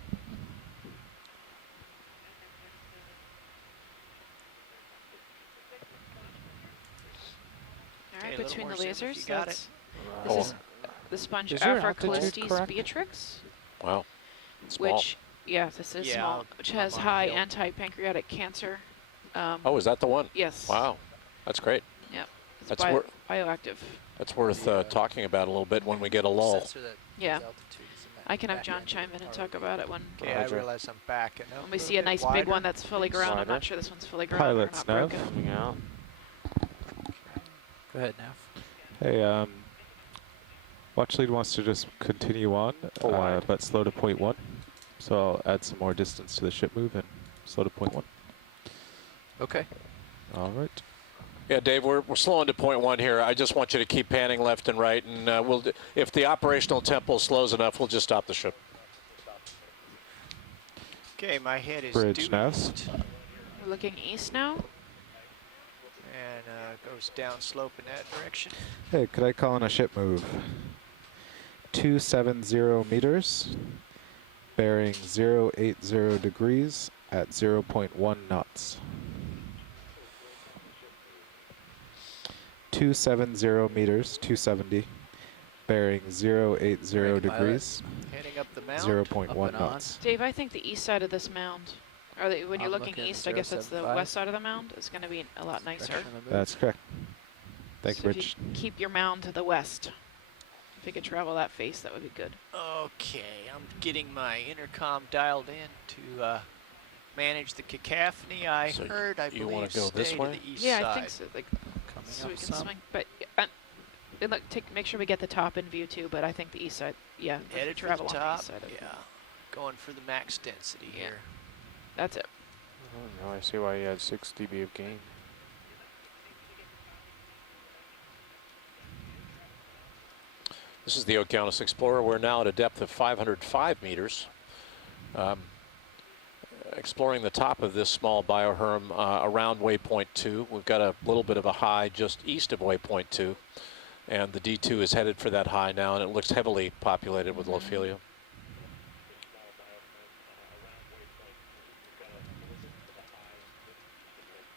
All right, Okay, a little between the more zoom if lasers, you got that's, Oh. this is the sponge Is your Afra altitude callistes correct? beatrix, Wow. Small. which, yeah, this is Yeah, small, which has I'm on high hill. anti-pancreatic cancer. Oh, is that the one? Yes. Wow. That's great. It's That's bioactive. That's worth talking about a little bit when we get a lull. Yeah. I can have John chime in and talk about it when Okay, I realize I'm backing up. we see a little bit nice wider. big one that's fully ground. I'm Wider. not sure this one's fully ground or Pilot's not nav. broken. Coming out. Go ahead, Nav. Hey, watch lead wants to just continue on, Full wide. but slow to point 1. So I'll add some more distance to the ship move and slow to point 1. Okay. All right. Yeah, Dave, we're slowing to point 1 here. I just want you to keep panning left and right, and if the operational tempo slows enough, we'll just stop the ship. Okay, my head is Bridge due nav. east We're looking east now. and goes down slope in that direction. Hey, could I call in a ship move? 270 meters, bearing 080 degrees at 0.1 knots. 270 meters, 270, bearing 080 degrees, Heading up the mound. 0.1 knots. Dave, I think the east side of this mound, or when you're I'm looking looking east, I guess that's the 075. west side of the mound, is going to be a lot nicer. That's correct. Thank you, So if Rich. you keep your mound to the west, if you could travel that face, that would be good. Okay, I'm getting my intercom dialed in to manage the cacophony. I So heard, I you believe, wanna go stay this to way? the east Yeah, side. I think so. Like, Coming so up we can some. swing, but and look, make sure we get the top in view too. But I think the east side, yeah, if we Headed for travel the on top. the east side of Yeah, going for the max density Yeah. here. That's it. Oh, now I see why you had 6 dB of gain. This is the Okeanos Explorer. We're now at a depth of 505 meters. Exploring the top of this small bioherm around waypoint 2. We've got a little bit of a high just east of waypoint 2. And the D2 is headed for that high now, and it looks heavily populated with Lophelia.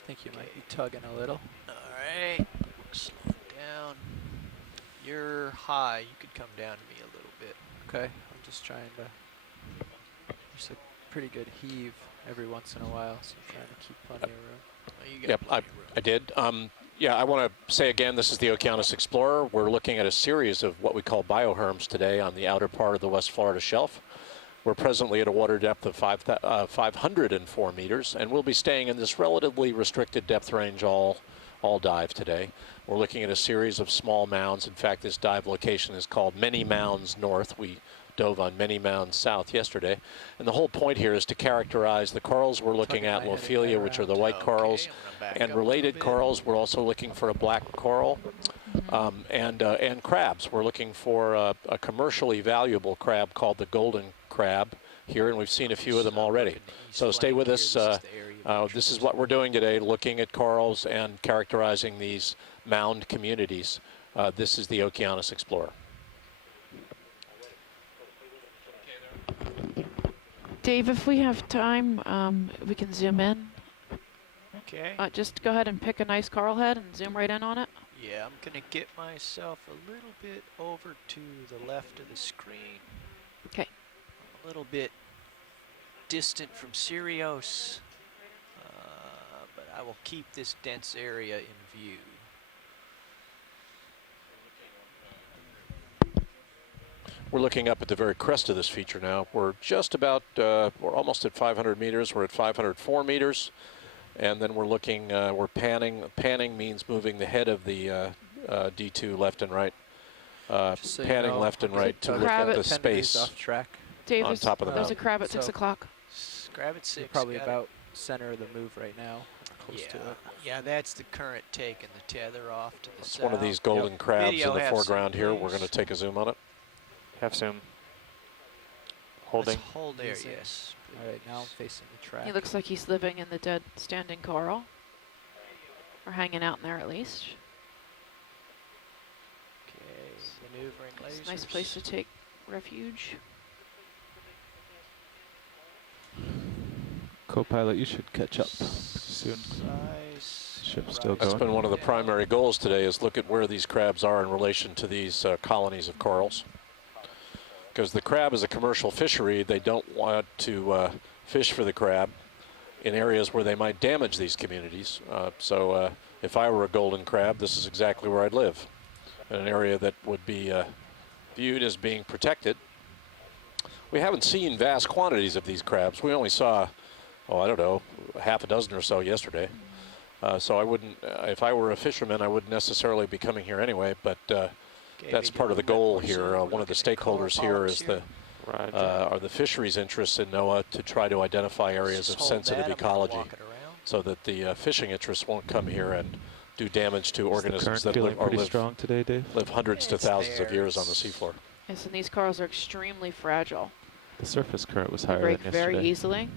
I think you might be tugging a little. All right, slow down. You're high. You could come down to me a little bit. Okay, I'm just trying to. There's a pretty good heave every once in a while, so I'm trying to keep plenty of room. Oh, you got Yep, plenty of room. I did. Yeah, I want to say again, this is the Okeanos Explorer. We're looking at a series of what we call bioherms today on the outer part of the West Florida shelf. We're presently at a water depth of 504 meters, and we'll be staying in this relatively restricted depth range all dive today. We're looking at a series of small mounds. In fact, this dive location is called Many Mounds North. We dove on Many Mounds South yesterday. And the whole point here is to characterize the corals we're looking at, Lophelia, which are the white corals, and related corals. We're also looking for a black coral, and crabs. We're looking for a commercially valuable crab called the golden crab here, and we've seen a few of them already. So stay with us. This is what we're doing today, looking at corals and characterizing these mound communities. This is the Okeanos Explorer. Dave, if we have time, we can zoom in. Okay. Just go ahead and pick a nice coral head and zoom right in on it. Yeah, I'm going to get myself a little bit over to the left of the screen. Okay. A little bit distant from Sirius, but I will keep this dense area in view. We're looking up at the very crest of this feature now. We're just about, we're almost at 500 meters. We're at 504 meters. And then we're looking, we're panning. Panning means moving the head of the D2 left and right. So Panning left and right to look at the space off track. Dave, on top of the there's mountain. a crab at 6 o'clock. Crab at 6. You're probably about center of the move right now, close to it. Yeah, that's the current taking the tether off to the It's south. one of these golden crabs Video in the have foreground some, here. please. We're going to take a zoom on it. Have zoom. Holding. Let's hold there, Easy. yes. All right, now I'm facing the track. He looks like he's living in the dead standing coral. Or hanging out in there at least. Okay, maneuvering lasers. It's a nice place to take refuge. Co-pilot, you should catch up soon. Ship's still That's going. been one of the primary goals today, is look at where these crabs are in relation to these colonies of corals. Because the crab is a commercial fishery, they don't want to fish for the crab in areas where they might damage these communities. So if I were a golden crab, this is exactly where I'd live, in an area that would be viewed as being protected. We haven't seen vast quantities of these crabs. We only saw, I don't know, half a dozen or so yesterday. So I wouldn't, if I were a fisherman, I wouldn't necessarily be coming here anyway, but that's part of the goal here. One of the stakeholders here is are the fisheries interests in NOAA to try to identify areas of sensitive ecology so that the fishing interests won't come here and do damage to organisms that live, pretty strong today, Dave? live hundreds to thousands of years on the seafloor. Yes, and these corals are extremely fragile. The surface current was They higher break than yesterday. very easily.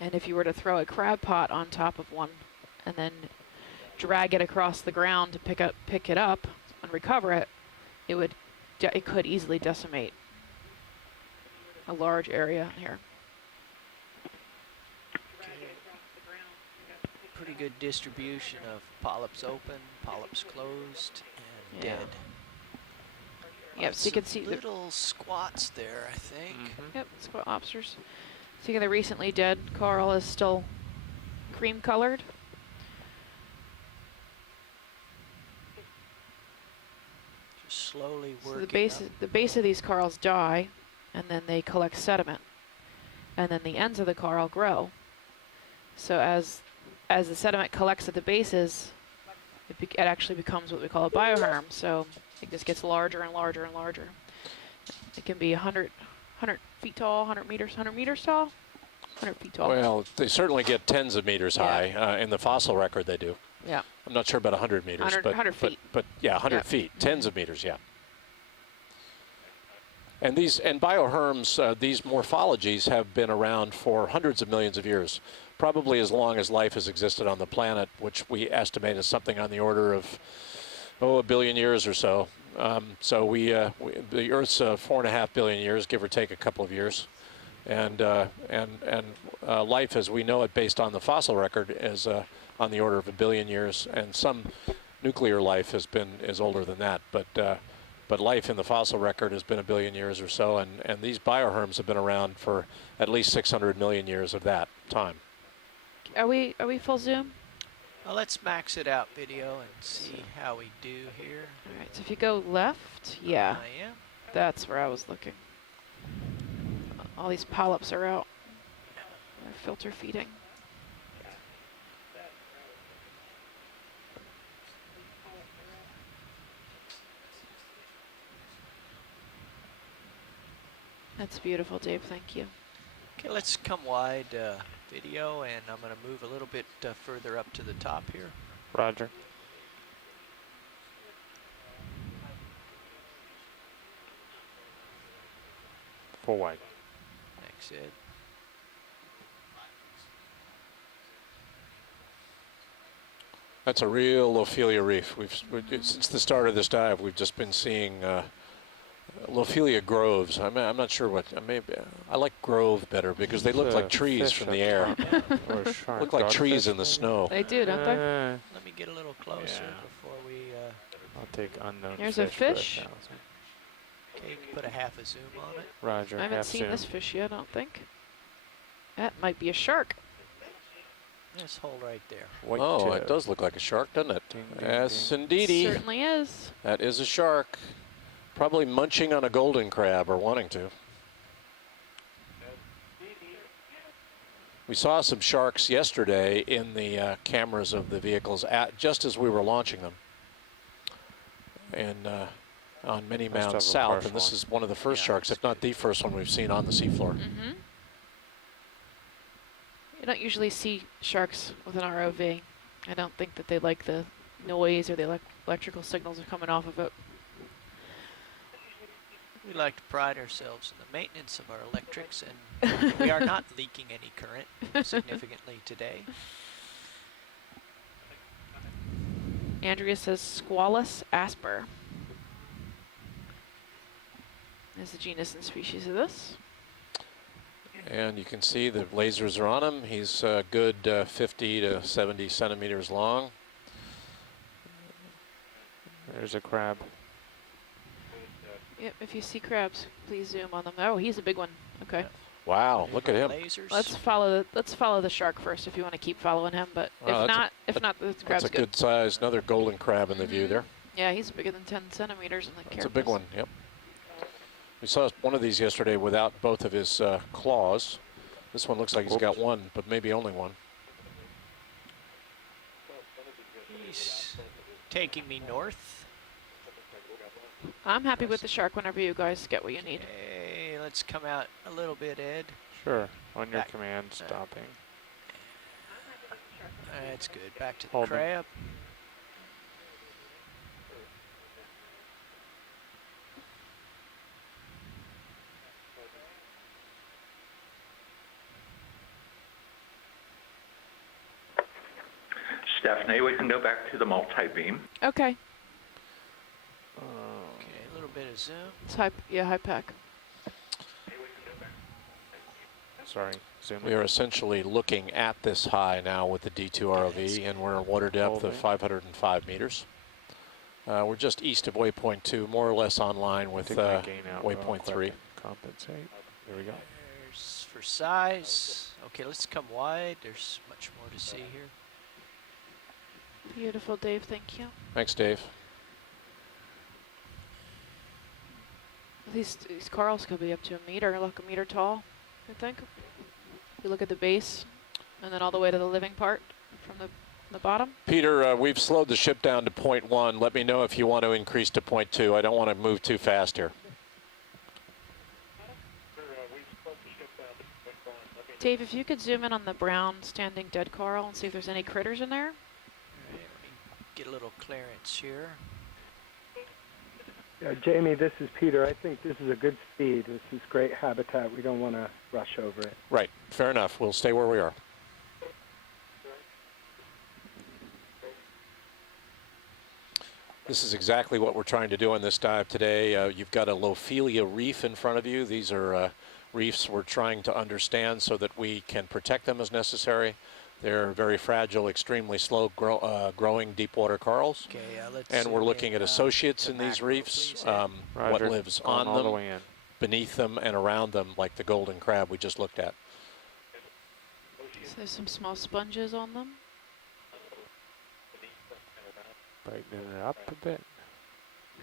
And if you were to throw a crab pot on top of one and then drag it across the ground to pick it up and recover it, it could easily decimate a large area here. Pretty good distribution of polyps open, polyps closed, and dead. Yep, so you can see little squats there, I think. Yep, squat lobsters. So the recently dead coral is still cream colored. Just slowly So working the base of these corals die, and then they collect sediment, and then the ends of the coral grow. So as the sediment collects at the bases, it actually becomes what we call a bioherm. So it just gets larger and larger and larger. It can be 100 feet tall, 100 meters tall, 100 feet tall. Well, they certainly get tens of meters high. In the fossil record, they do. Yeah. I'm not sure about 100 meters, 100 feet. But yeah, 100 feet, tens of meters, yeah. And bioherms, these morphologies have been around for hundreds of millions of years, probably as long as life has existed on the planet, which we estimate is something on the order of, a billion years or so. So the Earth's 4.5 billion years, give or take a couple of years. And life as we know it based on the fossil record is on the order of 1 billion years, and some nuclear life is older than that, but life in the fossil record has been 1 billion years or so, and these bioherms have been around for at least 600 million years of that time. Are we full zoom? Well, let's max it out video and see how we do here. All right, so if you go left, yeah, I am. that's where I was looking. All these polyps are out. They're filter feeding. That's beautiful, Dave. Thank you. Okay, let's come wide video, and I'm going to move a little bit further up to the top here. Roger. Full wide. Thanks, Ed. That's a real Ophelia reef. Since the start of this dive, we've just been seeing Lophelia groves. I'm not sure what. Maybe I like grove better because they look like trees from the air. Or a shark. Look like trees in the snow. They do, don't they? Let me get a little closer before we... I'll take unknown Here's fish a fish. for 1,000. Okay, you can put a half a zoom on it. Roger. I haven't half seen zoom. this fish yet, I don't think. That might be a shark. This hole right there. White Oh, tip. it does look like a shark, doesn't it? Ding, ding, Yes, ding. indeedy. Certainly is. That is a shark. Probably munching on a golden crab or wanting to. We saw some sharks yesterday in the cameras of the vehicles just as we were launching them. And on many Must have mounds a south, partial and this one. is one of the first sharks, if not the first one we've seen on the seafloor. Mm-hmm. You don't usually see sharks with an ROV. I don't think that they like the noise or the electrical signals are coming off of it. We like to pride ourselves in the maintenance of our electrics, and we are not leaking any current significantly today. Andrea says Squalus asper is the genus and species of this. And you can see the lasers are on him. He's a good 50 to 70 centimeters long. There's a crab. Yep, if you see crabs, please zoom on them. Oh, he's a big one. Okay. Wow, look at him. Lasers. Let's follow the shark first if you want to keep following him, but Wow, if not, the That's crab's a good size, another golden crab in the view there. Yeah, he's bigger than 10 centimeters in the It's a big one, yep. We saw one of these yesterday without both of his claws. This one looks like he's got one, but maybe only one. He's taking me north. I'm happy with the shark whenever you guys get what you need. Okay, let's come out a little bit, Ed. Sure. On your Back. command, stopping. That's good. Back to the Hold them. crab. Stephanie, we can go back to the multi-beam. Okay. Okay, a little bit of zoom. It's high, yeah, high pack. Sorry, zoom. We are essentially looking at this high now with the D2 ROV, and we're at water depth of Holding. 505 meters. We're just east of waypoint 2, more or less on line with Take my gain out real waypoint quick 3. and compensate. There we go. There's for size. Okay, let's come wide. There's much more to see here. Beautiful, Dave. Thank you. Thanks, Dave. These corals could be up to a meter tall, I think. You look at the base, and then all the way to the living part from the bottom. Peter, we've slowed the ship down to 0.1. Let me know if you want to increase to 0.2. I don't want to move too fast here. Dave, if you could zoom in on the brown standing dead coral and see if there's any critters in there. All right, let me get a little clearance here. Jamie, this is Peter. I think this is a good speed. This is great habitat. We don't want to rush over it. Right, fair enough. We'll stay where we are. This is exactly what we're trying to do on this dive today. You've got a Lophelia reef in front of you. These are reefs we're trying to understand so that we can protect them as necessary. They're very fragile, extremely slow growing deep water corals. Okay, let's And we're zoom looking in, at associates the in these macro, reefs, please, Ed. what Roger. lives Going on all the them, way in. beneath them, and around them, like the golden crab we just looked at. So there's some small sponges on them. Brightening it up a bit.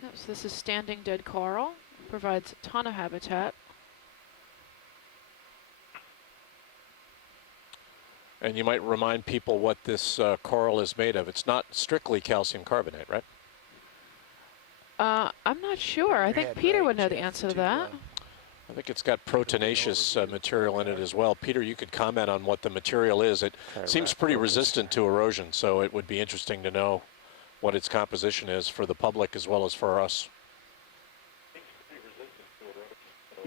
Yep, so this is standing dead coral. Provides a ton of habitat. And you might remind people what this coral is made of. It's not strictly calcium carbonate, right? I'm not sure. I think Peter would know the answer to that. I think it's got proteinaceous material in it as well. Peter, you could comment on what the material is. It seems pretty resistant to erosion, so it would be interesting to know what its composition is for the public as well as for us.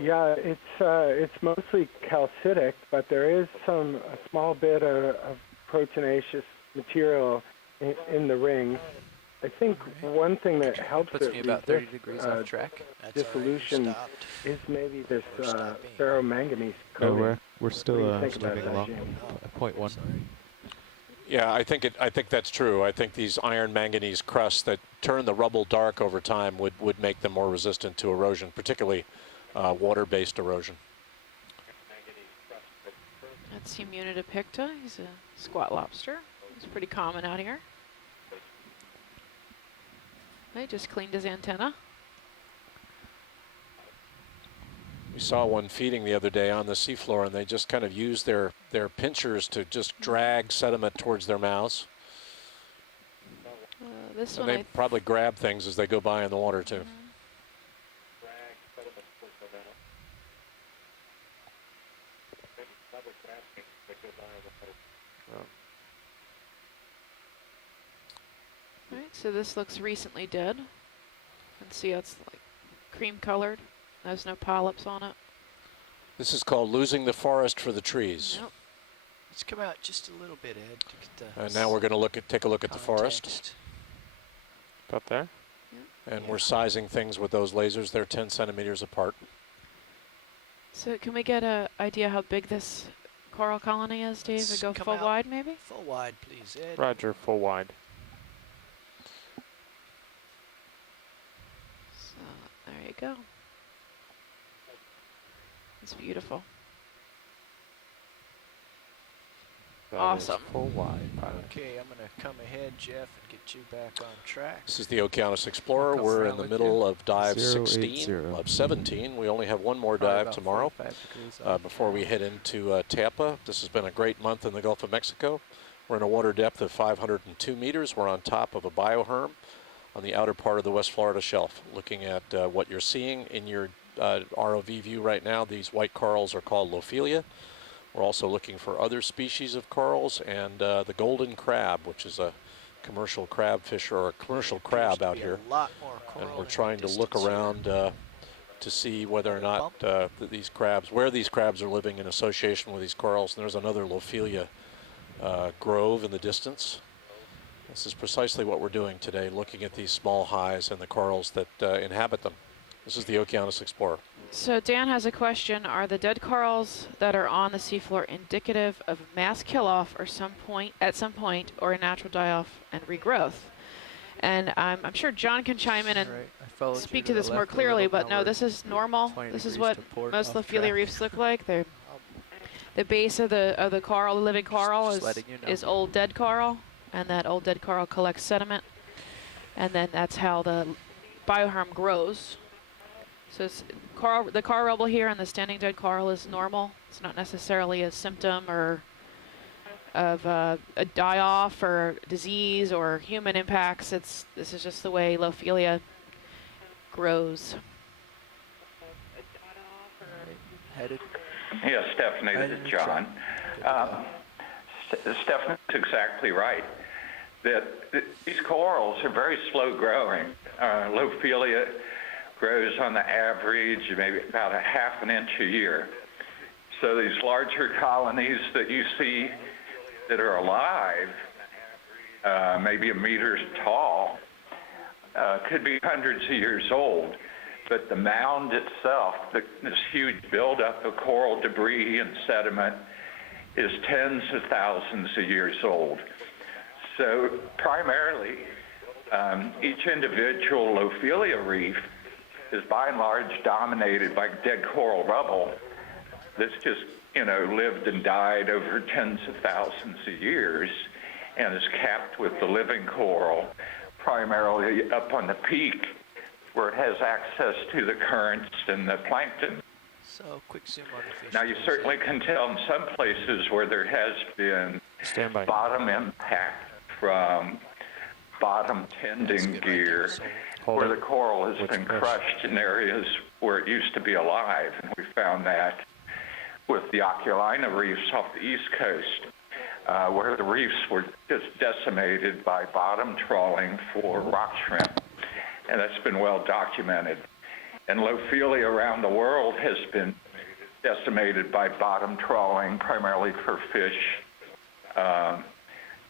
Yeah, it's mostly calcitic, but there is a small bit of proteinaceous material in the ring. I think one thing that helps Puts it me about 30 degrees off track. dissolution is maybe this ferromanganese coating. No, we're still What do you think about moving that, along. James? Point one. Yeah, I think that's true. I think these iron manganese crusts that turn the rubble dark over time would make them more resistant to erosion, particularly water-based erosion. That's Immunita picta. He's a squat lobster. It's pretty common out here. He just cleaned his antenna. We saw one feeding the other day on the seafloor, and they just kind of use their pinchers to just drag sediment towards their mouths. This and one they probably grab things as they go by in the water, too. Right, so this looks recently dead. You can see it's like cream colored. There's no polyps on it. This is called losing the forest for the trees. Yep. Let's come out just a little bit, Ed. To get the And now we're going to take a look at the forest. context. About there? And we're sizing things with those lasers. They're 10 centimeters apart. So can we get an idea how big this coral colony is, Dave? Let's We go come full out wide, maybe? Full wide, please, Ed. Roger, full wide. So there you go. It's beautiful. That is Awesome. full wide, pilot. Okay, I'm going to come ahead, Jeff, and get you back on track. This is the Okeanos Explorer. Come We're around in the with middle you. of dive 080. 16 of 17. We only have one more Probably dive about tomorrow 45 degrees off. before we head into Tampa. This has been a great month in the Gulf of Mexico. We're in a water depth of 502 meters. We're on top of a bioherm on the outer part of the West Florida shelf. Looking at what you're seeing in your ROV view right now, these white corals are called Lophelia. We're also looking for other species of corals and the golden crab, which is a commercial crab fish or a commercial crab out here. And we're trying to look around to see whether or not these crabs, where these crabs are living in association with these corals. And there's another Lophelia grove in the distance. This is precisely what we're doing today, looking at these small highs and the corals that inhabit them. This is the Okeanos Explorer. So Dan has a question. Are the dead corals that are on the seafloor indicative of mass kill-off or at some point or a natural die-off and regrowth? And I'm sure John can chime in and speak to this more clearly, but no, this is normal. This is what most Lophelia reefs look like. They're the base of the coral, the living coral, is old dead coral, and that old dead coral collects sediment, and then that's how the bioherm grows. So it's the coral rubble here and the standing dead coral is normal. It's not necessarily a symptom or of a die-off or disease or human impacts. This is just the way Lophelia grows. Headed. Yeah, Stephanie, this is John. Stephanie's exactly right. That these corals are very slow growing. Lophelia grows on the average maybe about a half an inch a year. So these larger colonies that you see that are alive, maybe a meter tall, could be hundreds of years old. But the mound itself, this huge buildup of coral debris and sediment, is tens of thousands of years old. So primarily, each individual Lophelia reef is by and large dominated by dead coral rubble that's just, lived and died over tens of thousands of years and is capped with the living coral. primarily up on the peak where it has access to the currents and the plankton. So, quick zoom on the fish. Now, you certainly can tell in some places where there has been bottom impact from bottom tending gear, where the coral has been crushed in areas where it used to be alive. And we found that with the Okeanos reefs off the East Coast, where the reefs were just decimated by bottom trawling for rock shrimp. And that's been well documented. And Lophelia around the world has been decimated by bottom trawling, primarily for fish.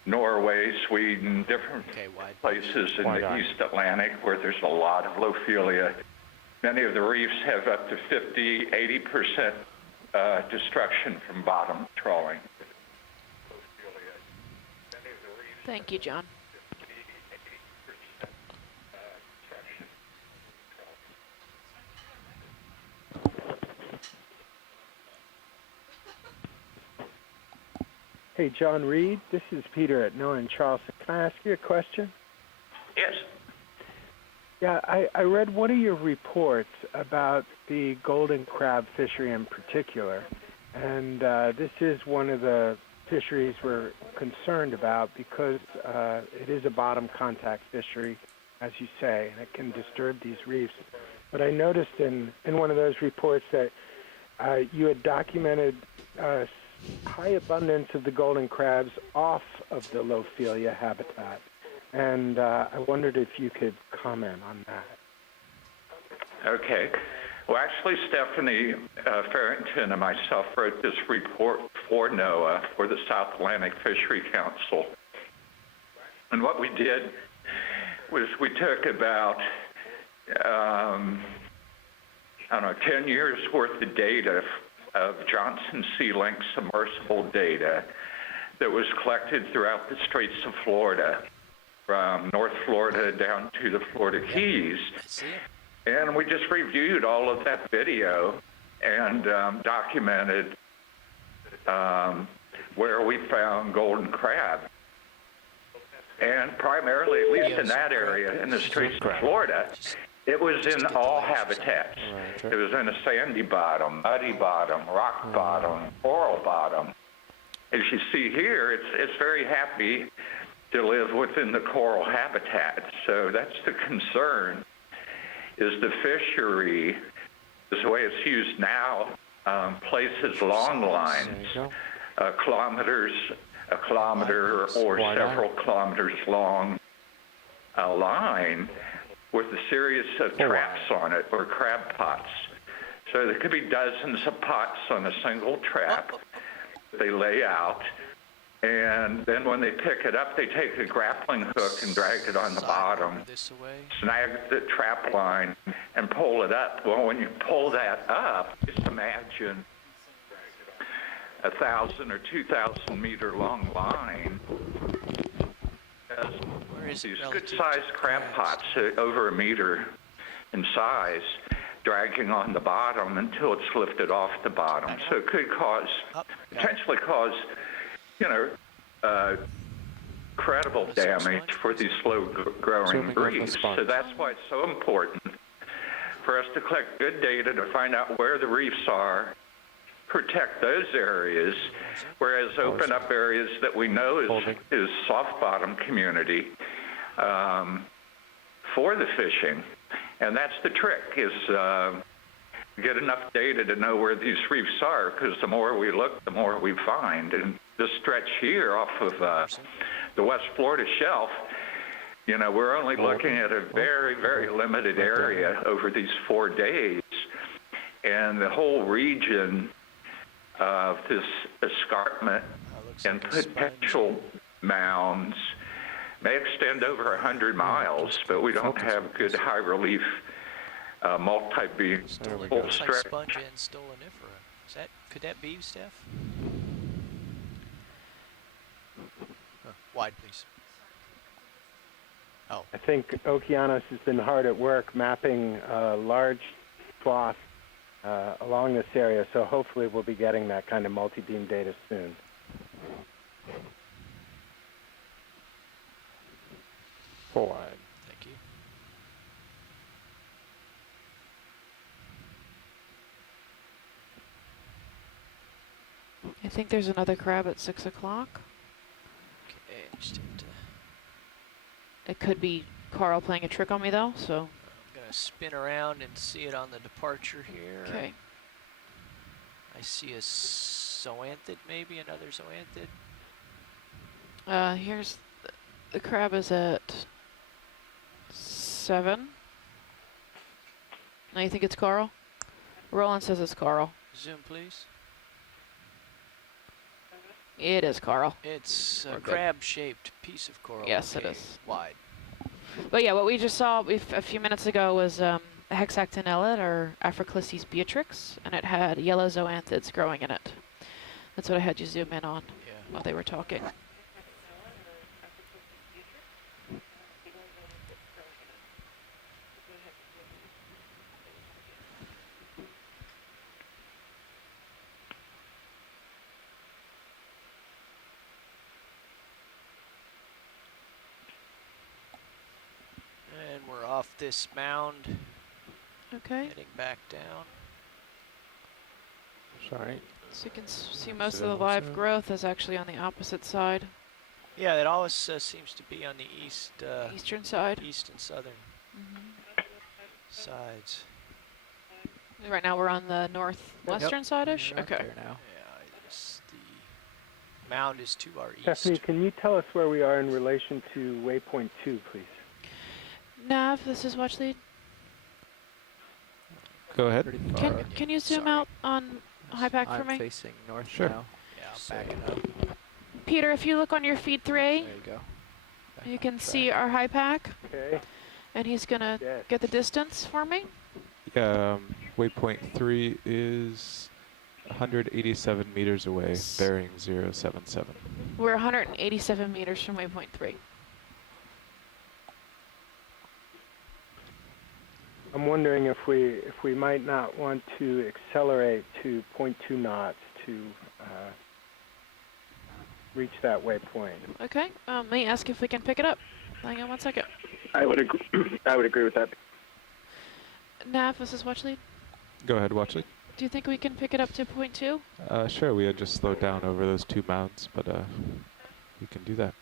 Norway, Sweden, different places in the East Atlantic where there's a lot of Lophelia. Many of the reefs have up to 50, 80% destruction from bottom trawling. Thank you, John. Hey, John Reed, this is Peter at NOAA in Charleston. Can I ask you a question? Yes. Yeah, I read one of your reports about the golden crab fishery in particular, and this is one of the fisheries we're concerned about because it is a bottom contact fishery, as you say, and it can disturb these reefs. But I noticed in one of those reports that you had documented high abundance of the golden crabs off of the Lophelia habitat, and I wondered if you could comment on that. Okay. Well, actually, Stephanie Farrington and myself wrote this report for NOAA, for the South Atlantic Fishery Council. And what we did was we took about, 10 years worth of data of Johnson Sea Link submersible data that was collected throughout the Straits of Florida, from North Florida down to the Florida Keys. And we just reviewed all of that video and documented where we found golden crab. And primarily, at least in that area, in the Straits of Florida, it was in all habitats. It was in a sandy bottom, muddy bottom, rock bottom, coral bottom. As you see here, it's very happy to live within the coral habitat. So that's the concern, is the fishery, the way it's used now, places long lines, a kilometer or several kilometers long line with a series of traps on it, or crab pots. So there could be dozens of pots on a single trap they lay out, and then when they pick it up, they take a grappling hook and drag it on the bottom, snag the trap line, and pull it up. Well, when you pull that up, just imagine 1,000 or 2,000 meter long line. These good-sized crab pots, over a meter in size, dragging on the bottom until it's lifted off the bottom. So it could potentially cause, credible damage for these slow-growing reefs. So that's why it's so important for us to collect good data to find out where the reefs are, protect those areas, whereas open up areas that we know is soft bottom community for the fishing. And that's the trick, is get enough data to know where these reefs are, because the more we look, the more we find. And this stretch here off of the West Florida shelf, we're only looking at a very, very limited area over these 4 days. And the whole region of this escarpment and potential mounds may extend over 100 miles, but we don't have good high relief multi-beam full strip. Sponge and stolonifera. Could that be, Steph? Wide, please. Oh. I think Okeanos has been hard at work mapping a large swath along this area, so hopefully we'll be getting that kind of multi-beam data soon. 4 wide. Thank you. I think there's another crab at 6 o'clock. Okay, just have to, It could be Carl playing a trick on me though, so. I'm gonna spin around and see it on the departure here. Okay. I see a zoanthid, maybe another zoanthid. Here's the crab is at 7. Now you think it's Carl? Roland says it's Carl. Zoom, please. It is Carl. It's We're a good. crab-shaped piece of coral. Yes, it okay, is. Wide. But yeah, what we just saw a few minutes ago was a Hexactinella, or Aphroclysses beatrix, and it had yellow zoanthids growing in it. That's what I had you zoom in on while they were talking. And we're off this mound. Okay. Heading back down. Sorry. So you can see most of the live growth is actually on the opposite side. Yeah, it always seems to be on the Eastern side. East and southern sides. Right now we're on the northwestern side-ish? We're up Okay. there now. Yeah, the mound is to our east. Stephanie, can you tell us where we are in relation to waypoint 2, please? Nav, this is watch lead. Go ahead. Pretty far. Can you zoom out on high pack for I'm me? facing north Sure. now. Yeah, I'll back it up. Peter, if you look on your feed 3, There you go. Back you on can track. see our high pack, Okay. and he's gonna Yes. get the distance for me. Waypoint 3 is 187 meters away, bearing 077. We're 187 meters from waypoint 3. I'm wondering if we might not want to accelerate to 0.2 knots to reach that waypoint. Okay, let me ask if we can pick it up. Hang on 1 second. I would agree. I would agree with that. Nav, this is watch lead. Go ahead, watch it. Do you think we can pick it up to 0.2? Sure, we had just slowed down over those 2 mounds, but we can do that.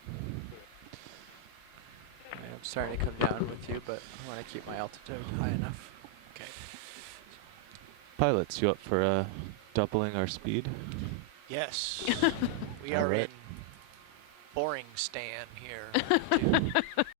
I'm starting to come down with you, but I want to keep my altitude high enough. Okay. Pilots, you up for doubling our speed? Yes. We All are right. in boring stand here.